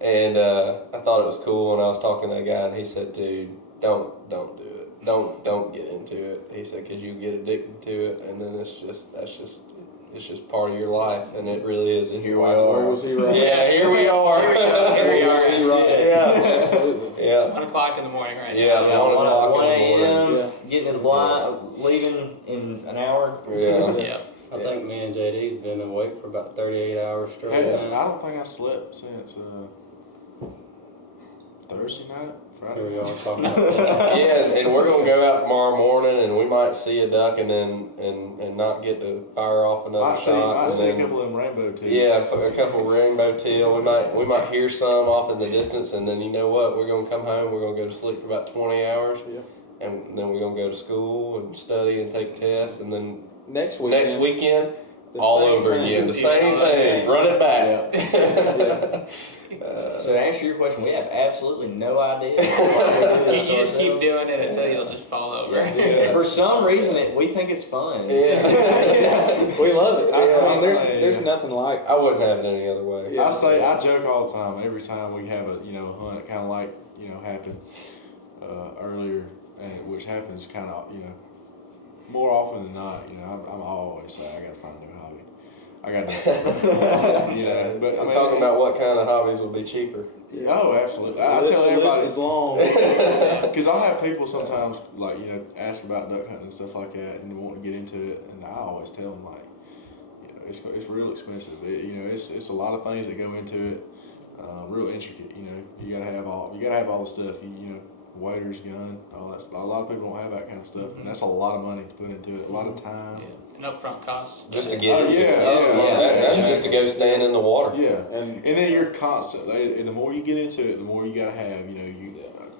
And I thought it was cool, and I was talking to that guy, and he said, "Dude, don't do it. Don't get into it." He said, "Cause you get addicted to it, and then it's just part of your life, and it really is. It's Here we lifestyle." are. Was he right? Yeah, here we are. Here we are. Was he right? Yeah. Absolutely. Yeah. 1 o'clock in the morning right Yeah. now. Yeah, 1 o'clock 1 in the morning. a.m. Yeah. Getting in the blind, leaving in an hour. Yeah. Yeah. I think me and JD have been awake for about 38 hours straight. Hey, I now. don't think I slept since Thursday night, Here we Friday. are talking about that. Yeah, and we're gonna go out tomorrow morning, and we might see a duck, and then and not get to fire off another Might shot. see a and then, couple of them rainbow teeth. yeah, a couple rainbow teal. We might hear some off in the distance, and then you know what? We're gonna come home. We're gonna go to sleep for about 20 hours, Yeah. and then we're gonna go to school and study and take tests, and then Next next weekend the all same over thing. again. The Yeah. same thing. Run it back. So to answer your question, we have absolutely no idea. You just keep doing it until you'll just fall over. And for some reason, we think it's fun. Yeah. We love it. I mean, Yeah. there's nothing like. I wouldn't have it any other way. Yeah. I joke all the time. Every time we have a hunt, kind of like happened earlier, and which happens kind of more often than not. I'm always say I got to find a new hobby. I got to do something. But I'm talking about what kind of hobbies would be cheaper. Oh, absolutely. I tell The everybody. list is long. Because I'll have people sometimes ask about duck hunting and stuff like that, and want to get into it, and I always tell them it's real expensive. It's a lot of things that go into it, real intricate. You gotta have all the stuff. Waders, gun, all that stuff. A lot of people don't have that kind of stuff, and that's a lot of money to put into it. A lot of time. Yeah. And upfront costs. Just to get into it. yeah. That's just to go stand in the water. Yeah, And and then you're constant. And the more you get into it, the more you gotta have.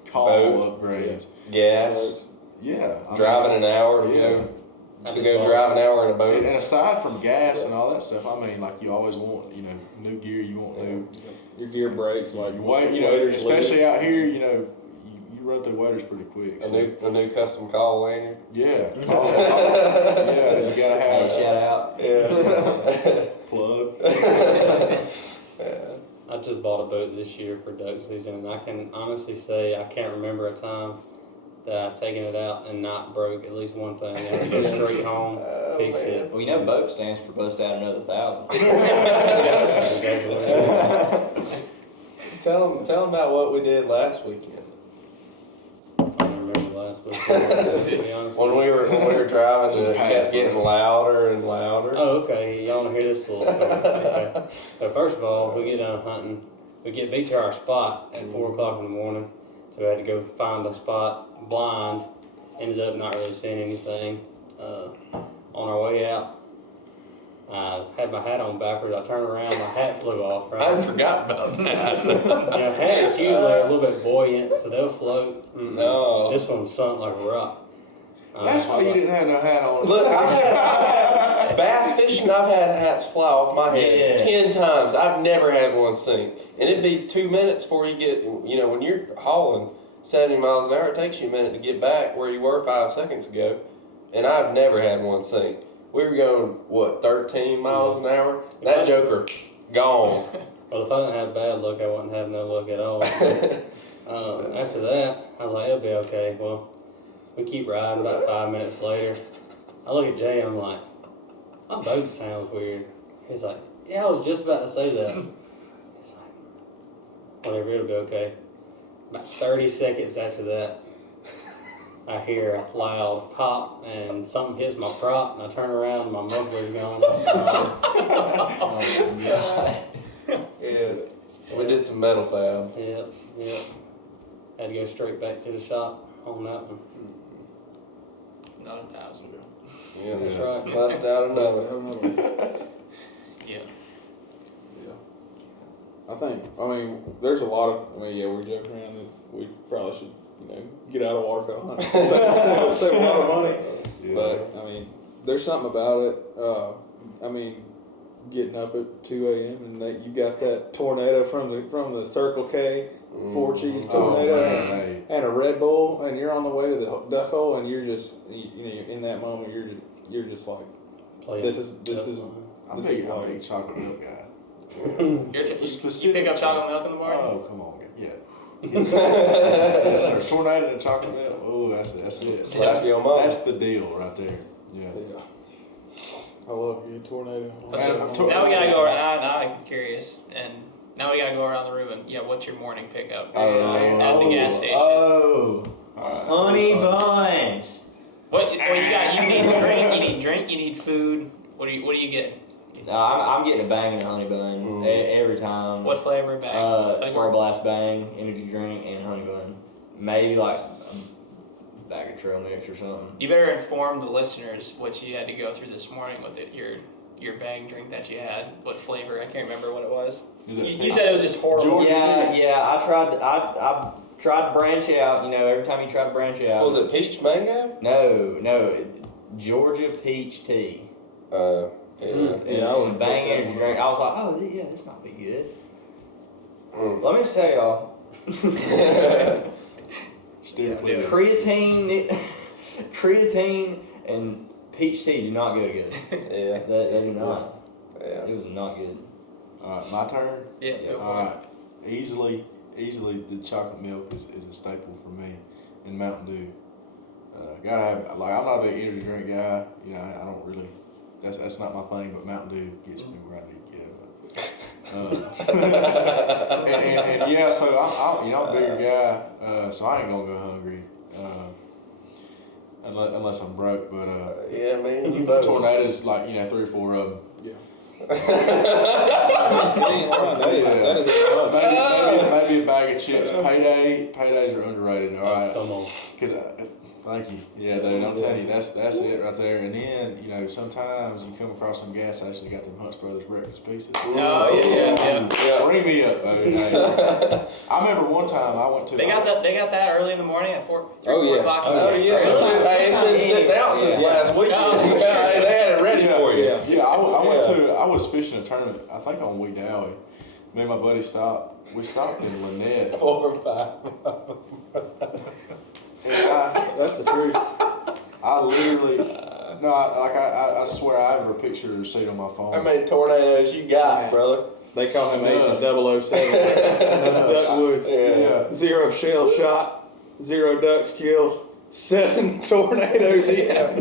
Call Boat. upgrades. Gas. Yeah, Driving an hour to go drive an hour in a boat. And aside from gas and all that stuff, I mean, you always want, new gear. You want new. your gear breaks like You wait, waders especially live. out here, you run through waders pretty quick. A So. new custom call lanyard. Yeah, yeah, you gotta Hey, have shout out. Yeah. plug. I just bought a boat this year for duck season, and I can honestly say I can't remember a time that I've taken it out and not broke at least one thing. I had to go straight home, fix it. Well, boat stands for bust out another 1,000. That's exactly what it is. Tell them about what we did last weekend. I don't remember last week. To be honest When with we were driving, Some and it past kept getting bro. louder and louder. Oh, okay. Y'all want to hear this little story? Okay. So first of all, we get done hunting. We get beat to our spot at 4 o'clock in the morning. So we had to go find a spot blind. Ended up not really seeing anything. On our way out, I had my hat on backwards. I turned around, my hat flew off. Right? I forgot about that. Now, hats usually a little bit buoyant, so they'll float. Mm-mm. No. This one sunk like a rock. That's why you didn't have no hat on. Look, I've had bass fishing. I've had hats fly off my head 10 times. I've never had one sink, and it'd be 2 minutes before you get. When you're hauling 70 miles an hour, it takes you a minute to get back where you were 5 seconds ago, and I've never had one sink. We were going 13 miles an hour. That joker gone. Well, if I didn't have bad luck, I wouldn't have no luck at all. After that, I was like, it'll be okay. Well, we keep riding. About 5 minutes later, I look at Jay. I'm like, my boat sounds weird. He's like, yeah, I was just about to say that. He's like, whatever, it'll be okay. About 30 seconds after that, I hear a loud pop and something hits my prop, and I turn around and my muffler's gone. Oh, my God. Yeah. So we did some metal fab. Yep. Had to go straight back to the shop on that one. Another 1,000. Yeah, That's right. bust out another. Yeah. I mean, there's a lot of. We're joking around that we probably should, get out of waterfowl hunting. Save a lot of money. Yeah. But I mean, there's something about it. Getting up at 2 a.m. and you got that tornado from the Circle K, 4 cheese tornado, and a Red Bull, and you're on the way to the duck hole, and you're just, in that moment, you're just like, this is I'm a big chocolate milk guy. You pick up chocolate milk in the morning? Oh, come on, yeah. Yes, sir. Tornado and chocolate milk. Oh, that's it. Slap your mom. That's the deal right there. Yeah. I love you, tornado. Now we gotta go around. Now I'm curious, and now we gotta go around the room. And what's your morning pickup at the gas station? Honey buns. What you got? You need drink. You need drink. You need food. What do you get? No, I'm getting a bang and a honey bun every time. What flavor bag? Star Blast bang, energy drink, and honey bun. Maybe like a bag of trail mix or something. You better inform the listeners what you had to go through this morning with your bang drink that you had. What flavor? I can't remember what it was. You said it was just horrible. Yeah. I tried to branch out. Every time you try to branch out. Was it peach mango? No. Georgia peach tea. And bang energy drink. I was like, oh yeah, this might be good. Let me just tell y'all. Creatine and peach tea do not go together. Yeah. They do not. Yeah. It was not good. Alright, my turn? Yeah. Alright. Easily the chocolate milk is a staple for me, and Mountain Dew. Gotta have, I'm not a big energy drink guy. I don't really. That's not my thing, but Mountain Dew gets me where I need to go. And yeah, so I'm a bigger guy, so I ain't gonna go hungry, unless I'm broke. But yeah, man, you both. Tornadoes, like 3 or 4 of them. Yeah. Maybe a bag of chips. Paydays are underrated. All right. Come on. Thank you. Yeah, dude, I'm telling you, that's it right there. And then, sometimes you come across some gas station that got them Hunts Brothers breakfast pieces. Oh, yeah. Bring me up, baby. I remember one time I went to. They got that early in the morning at 4 o'clock. Oh, yeah. It's been sitting out since last weekend. They had it ready for you. Yeah, I was fishing a tournament, I think on Weedowie. Me and my buddy stopped. We stopped in Lynette. 4 or 5. That's the truth. I literally, I swear I have a picture of the receipt on my phone. How many tornadoes you got, brother? They call him Agent 007. Duckwood. Yeah. 0 shell shot, 0 ducks killed, 7 tornadoes. Yeah.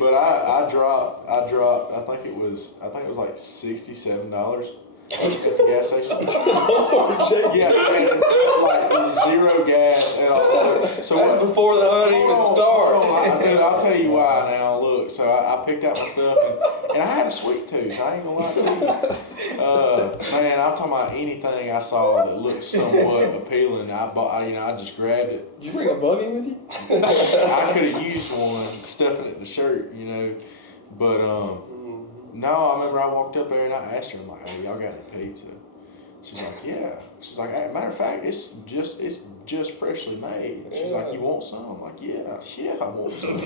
But I dropped. I think it was like $67 at the gas station. Yeah, and like 0 gas and all. So that's before the hunt even starts. Dude, I'll tell you why now. Look, so I picked out my stuff and I had a sweet tooth. I ain't gonna lie to you. Man, I'm talking about anything I saw that looked somewhat appealing. I just grabbed it. Did you bring a buggy with you? I could have used one, stuffing it in the shirt, but no, I remember I walked up there and I asked her, I'm like, hey, y'all got any pizza? She's like, yeah. She's like, hey, matter of fact, it's just freshly made. She's like, you want some? I'm like, yeah, I want some.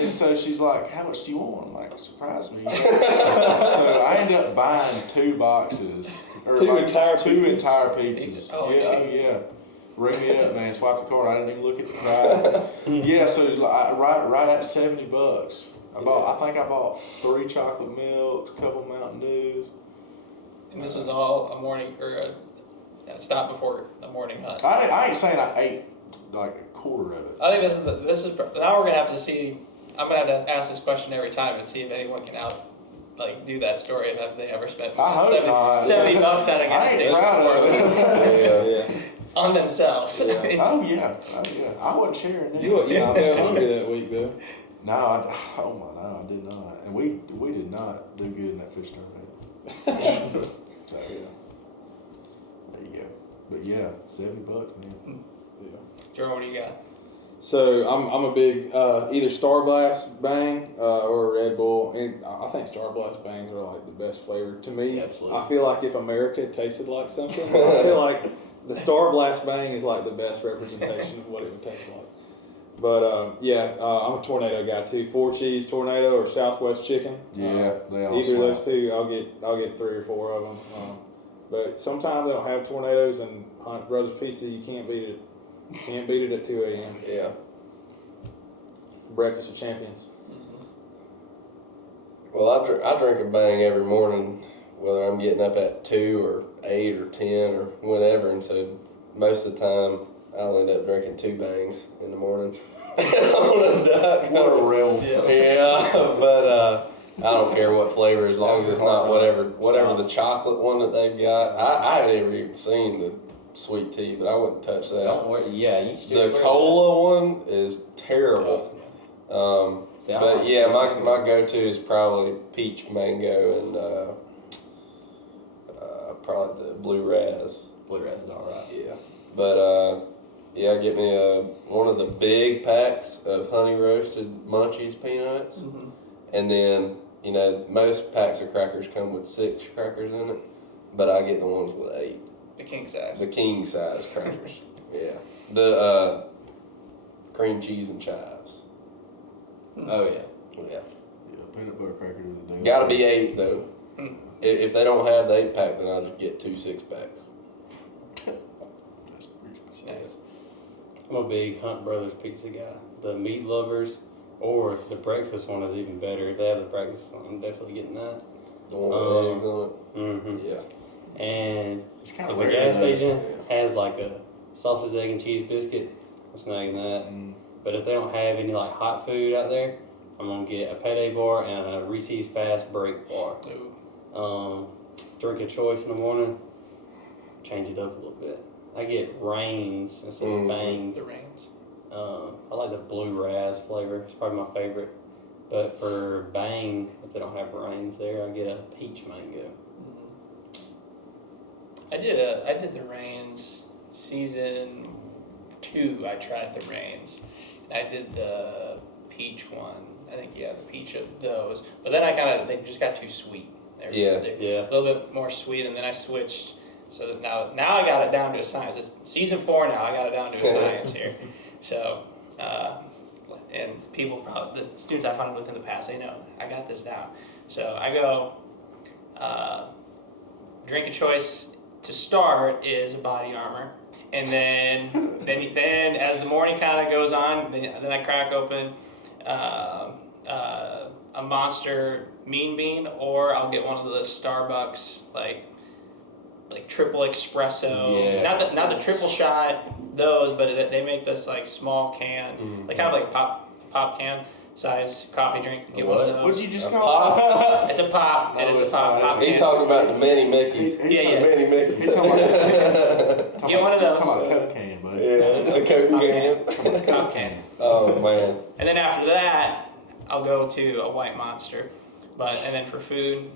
and so she's like, how much do you want? I'm like, surprise me. So I ended up buying 2 boxes. Or Two like entire two pizzas? entire pizzas. Oh, yeah. Ring me up, man. Swipe the card. I didn't even look at the price. Yeah, so right at $70. I think I bought 3 chocolate milks, a couple Mountain Dews. And this was all a morning or a stop before the morning hunt. I ain't saying I ate like a quarter of it. I think this is now we're gonna have to see. I'm gonna have to ask this question every time and see if anyone can do that story. Have they ever spent I hope not. $70 at a gas I ain't station proud of it. on themselves? Oh yeah. I wasn't sharing that. You were hungry that week though. No, I did not. And we did not do good in that fish tournament. So yeah, there you go. But yeah, $70, man. Yeah. Jordan, what do you got? So I'm a big either Star Blast Bang or Red Bull, and I think Star Blast Bangs are like the best flavor to me. Absolutely. I feel like if America tasted like something, I feel like the Star Blast Bang is like the best representation of what it would taste like. But I'm a tornado guy too. 4 cheese tornado or Southwest chicken. Yeah, they all either of slap. those 2, I'll get 3 or 4 of them. But sometimes they don't have tornadoes, and Hunt Brothers Pizza, you can't beat it. Can't beat it at 2 a.m. Yeah. Breakfast of champions. Well, I drink a bang every morning, whether I'm getting up at 2 or 8 or 10 or whenever, and so most of the time I'll end up drinking 2 bangs in the morning on a duck. What a real. Yeah, but I don't care what flavor as long as it's not whatever the chocolate one that they've got. I haven't ever even seen the sweet tea, but I wouldn't touch that. Don't worry. Yeah, you should. The cola one is terrible. See, I But like yeah, it. my go-to is probably peach mango and probably the blue raz. Blue Raz is alright. Yeah, but yeah, get me one of the big packs of honey roasted Munchies peanuts, Mm-hmm. and then most packs of crackers come with 6 crackers in it, but I get the ones with 8. The king size. The king size crackers. Yeah, the cream cheese and chives. Oh yeah. Yeah. Yeah, peanut butter crackers of the day. Gotta be 8 though. Hmm. If they don't have the 8-pack, then I'll just get 2 6-packs. That's pretty specific. I'm a big Hunt Brothers pizza guy. The meat lovers or the breakfast one is even better. If they have the breakfast one, I'm definitely getting that. The one with eggs on Mm-hmm. it. Yeah. And It's kind if of a rare. gas though. station has like a sausage, egg, and cheese biscuit, I'm snagging that. Mm. But if they don't have any like hot food out there, I'm gonna get a payday bar and a Reese's Fast Break bar. Ooh. Drink of choice in the morning, change it up a little bit. I get Reigns instead of Bangs. The reins. I like the blue raz flavor. It's probably my favorite. But for Bang, if they don't have Reigns there, I get a peach mango. I did the Reigns season 2. I tried the Reigns. I did the peach one. I think the peach of those. But then they just got too sweet. They're Yeah. a little bit more sweet, and then I switched. So that now I got it down to a science. It's season 4 now. I got it down to a science here. So, and people probably, the students I've hunted with in the past, they know I got this down. So I go, drink of choice to start is a body armor. And then as the morning kind of goes on, then I crack open a Monster Mean Bean, or I'll get one of the Starbucks like triple espresso. Yeah. Not the triple shot those, but they make this like small can, like kind of like pop can size coffee drink. Get one of those. What'd you just A call pop? It's a pop. No, And it's it's a pop. not. Pop He's can. talking about the mini Mickey. Yeah. Mini Mickey. He's talking about Get one of those. Talking about Coke can, buddy. Yeah, the Coke can. Talking about Coke can. Oh man. And then after that, I'll go to a White Monster. And then for food,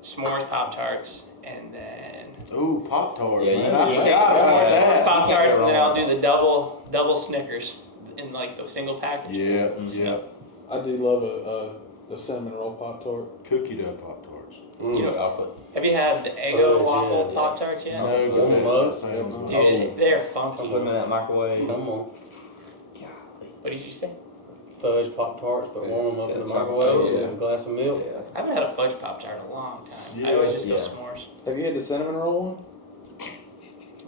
s'mores Pop-Tarts, and then Ooh, Pop-Tart, Yeah, man. you- I you forgot can't- about s'mores that. Pop-Tarts, and then I'll wrong. do the double Snickers in like the single package. Yeah, yeah. I do love a cinnamon roll Pop-Tart. Cookie dough Pop-Tarts. You know, Chocolate. have you had the Eggo Fudge, waffle yeah. Pop-Tarts yet? No, but that Warm up. sounds Dude, awesome. they're Put them in funky. that microwave. Come on. What did you say? Fudge Pop Tarts, but warm them up in the Yeah, microwave yeah. with a glass of milk. Yeah. I haven't had a fudge Pop-Tart in a long time. I Yeah, always just go yeah. s'mores. Have you had the cinnamon roll one?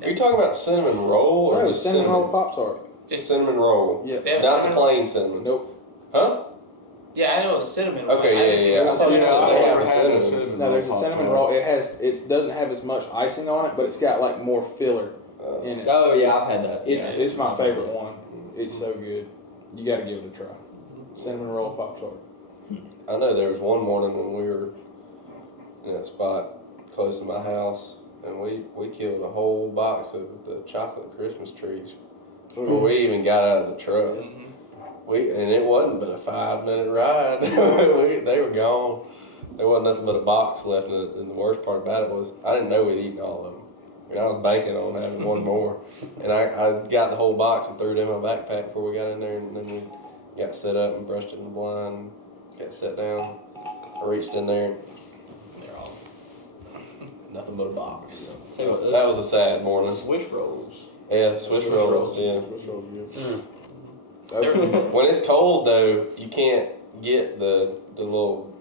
Are you talking about cinnamon roll or No, the cinnamon roll Pop-Tart. Just, cinnamon roll? Yeah. they have Not the cinnamon- plain cinnamon. Nope. Huh? Yeah, I know the cinnamon one. Okay, I didn't see yeah. the I thought you cinnamon said I've one. they have never a had a cinnamon. No, there's a Pop-Tart. cinnamon roll. It doesn't have as much icing on it, but it's got like more filler in it. Oh yeah, I've had that. It's my favorite one. It's so good. You got to give it a try. Cinnamon roll Pop-Tart. I know there was one morning when we were in that spot close to my house, and we killed a whole box of the chocolate Christmas trees before we even got out of the truck. Mhm. And it wasn't but a 5-minute ride. They were gone. There wasn't nothing but a box left, and the worst part about it was I didn't know we'd eaten all of them. I was banking on having one more, and I got the whole box and threw it in my backpack before we got in there, and then we got set up and brushed it in the blind, got set down. I reached in there, and They're all. nothing but a box. Tell you what, those That was a sad morning. Swiss rolls. Yeah, Swiss rolls. Yeah. Swiss rolls good. Mm. When it's cold though, you can't get the little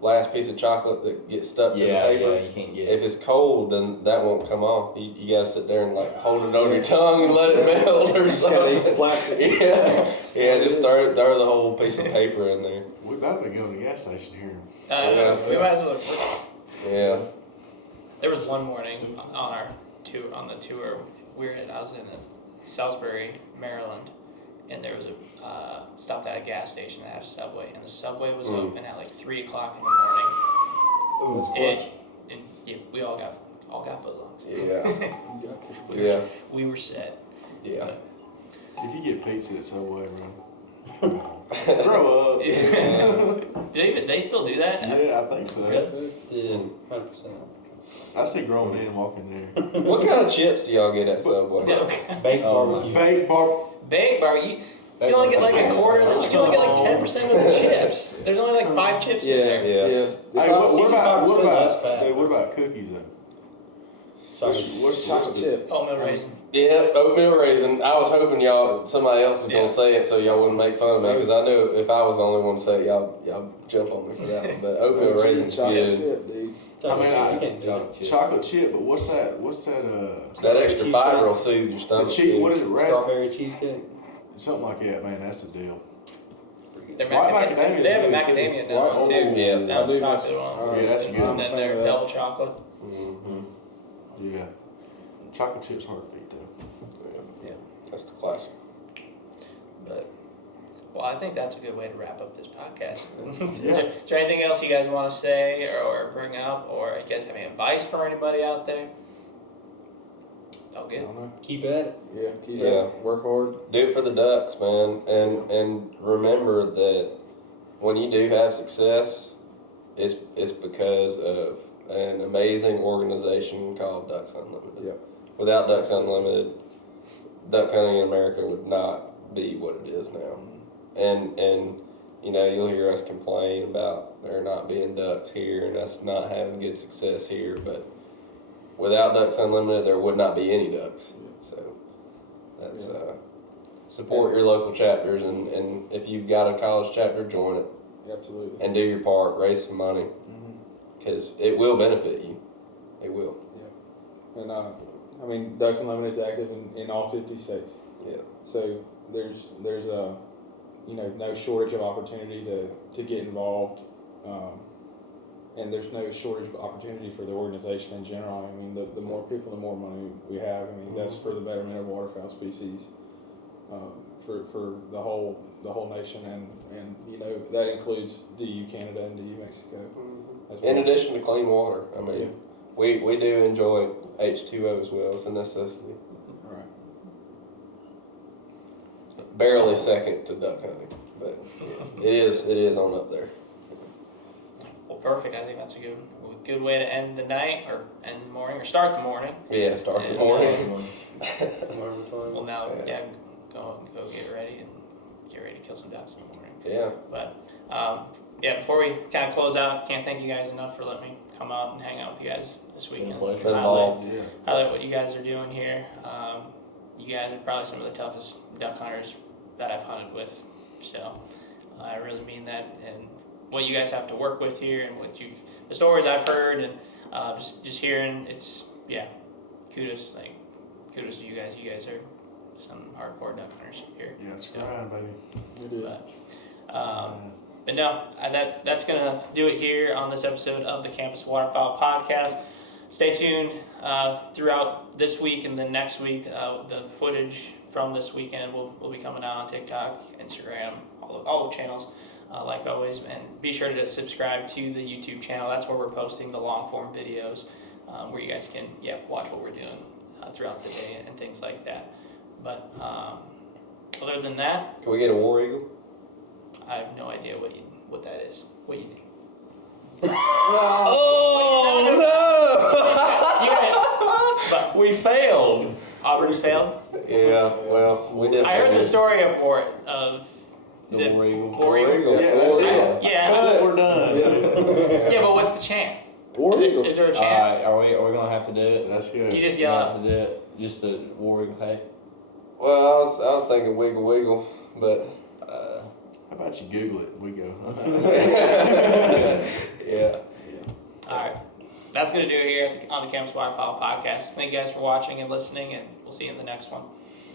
last piece of chocolate that gets stuck to the paper. Yeah, you can't get If it's cold, then that won't come off. You gotta sit there and like hold it on your tongue and let it melt or Just gotta eat the something. plastic. Yeah, just throw the whole piece of paper in there. We about to go to the gas station here. We might as well. Yeah. There was one morning on the tour I was in Salisbury, Maryland, and there was stopped at a gas station that had a Subway, and the Subway was open at like 3 o'clock in the morning. And yeah, we all got footlongs. Yeah. Yeah. We were set. Yeah. If you get pizza at Subway, bro, grow up. They still do that? Yeah, I think so. Really? Yeah, 100%. I see grown men walking there. What kind of chips do y'all get at Subway? Baked barbecue. Baked bar. Baked barbecue. You only get like a quarter. You only get like 10% of the chips. There's only like 5 chips in there. Yeah. Hey, what 65% less fat. about? Hey, what about cookies though? What's Chocolate the chip. Oatmeal raisin. Yeah, oatmeal raisin. I was hoping somebody else was gonna say it so y'all wouldn't make fun of me, because I knew if I was the only one to say it, y'all jump on me for that one. But oatmeal raisin's Chocolate good. chip, dude. I mean, You can't do chocolate chip, but what's that? That extra fiber will soothe your The stomach. cheap. What is it? Raspberry? strawberry cheesecake. Something like that, man. That's the deal. They're White macadamia. macadamia They have a is good, too. macadamia now too. Yeah. That's I a do popular one. Yeah, that's I'm good. a And then fan their of that. double chocolate. Mm-hmm. Yeah. Chocolate chips hard to beat though. Yeah. That's the classic. But well, I think that's a good way to wrap up this podcast. Yeah. Is there anything else you guys want to say or bring up, or you guys have any advice for anybody out there? I Okay. don't know. Keep at it. Yeah, keep Yeah. at it. Work hard. Do it for the ducks, man, and remember that when you do have success, it's because of an amazing organization called Ducks Unlimited. Yeah. Without Ducks Unlimited, duck hunting in America would not be what it is now. And you know, you'll hear us complain about there not being ducks here and us not having good success here, but without Ducks Unlimited, there would not be any ducks. So that's support your local chapters, and if you've got a college chapter, join it Absolutely. and do your part. Raise some money, because it will benefit you. It will. And I mean, Ducks Unlimited is active in all 50 states. Yeah. So there's a no shortage of opportunity to get involved, and there's no shortage of opportunity for the organization in general. I mean, the more people, the more money we have. I mean, that's for the betterment of waterfowl species, for the whole nation, and you know that includes DU Canada and DU Mexico. As well. In addition to clean water, I mean, we do enjoy H2O as well. It's a necessity. All right. Barely second to duck hunting, but it is on up there. Well, perfect. I think that's a good way to end the night or end the morning or start the morning. Yeah, start the morning. Somewhere in between. Well, now, Yeah. go get ready and get ready to kill some ducks in the morning. Yeah. But before we kind of close out, can't thank you guys enough for letting me come out and hang out with you guys this weekend. pleasure. Been Highlight, involved. highlight what you guys are doing here. You guys are probably some of the toughest duck hunters that I've hunted with. So I really mean that, and what you guys have to work with here, and the stories I've heard, and just hearing, kudos to you guys. You guys are some hardcore duck hunters here. Yeah, it's grind, baby. It is. But no, that's going to do it here on this episode of the Campus Waterfowl Podcast. Stay tuned throughout this week and the next week. The footage from this weekend will be coming out on TikTok, Instagram, all the channels, like always. And be sure to subscribe to the YouTube channel. That's where we're posting the long-form videos where you guys can watch what we're doing throughout the day and things like that. But other than that, Can we get a war eagle? I have no idea what that is. What you need. But we failed. Auburn's failed. Yeah. Well, we did. I heard the story for it of The war eagle. War Eagle? Yeah, that's it. Yeah. We're done. Yeah, but what's the chant? War Eagle. Is there a chant? Are we gonna have to do it? That's good. You just We yell have out. to do it. Just the war eagle. Hey. Well, I was thinking wiggle wiggle, but How about you Google it? We go. yeah, on the Campus Waterfowl podcast. Thank you guys for watching and listening, and we'll see you in the next one.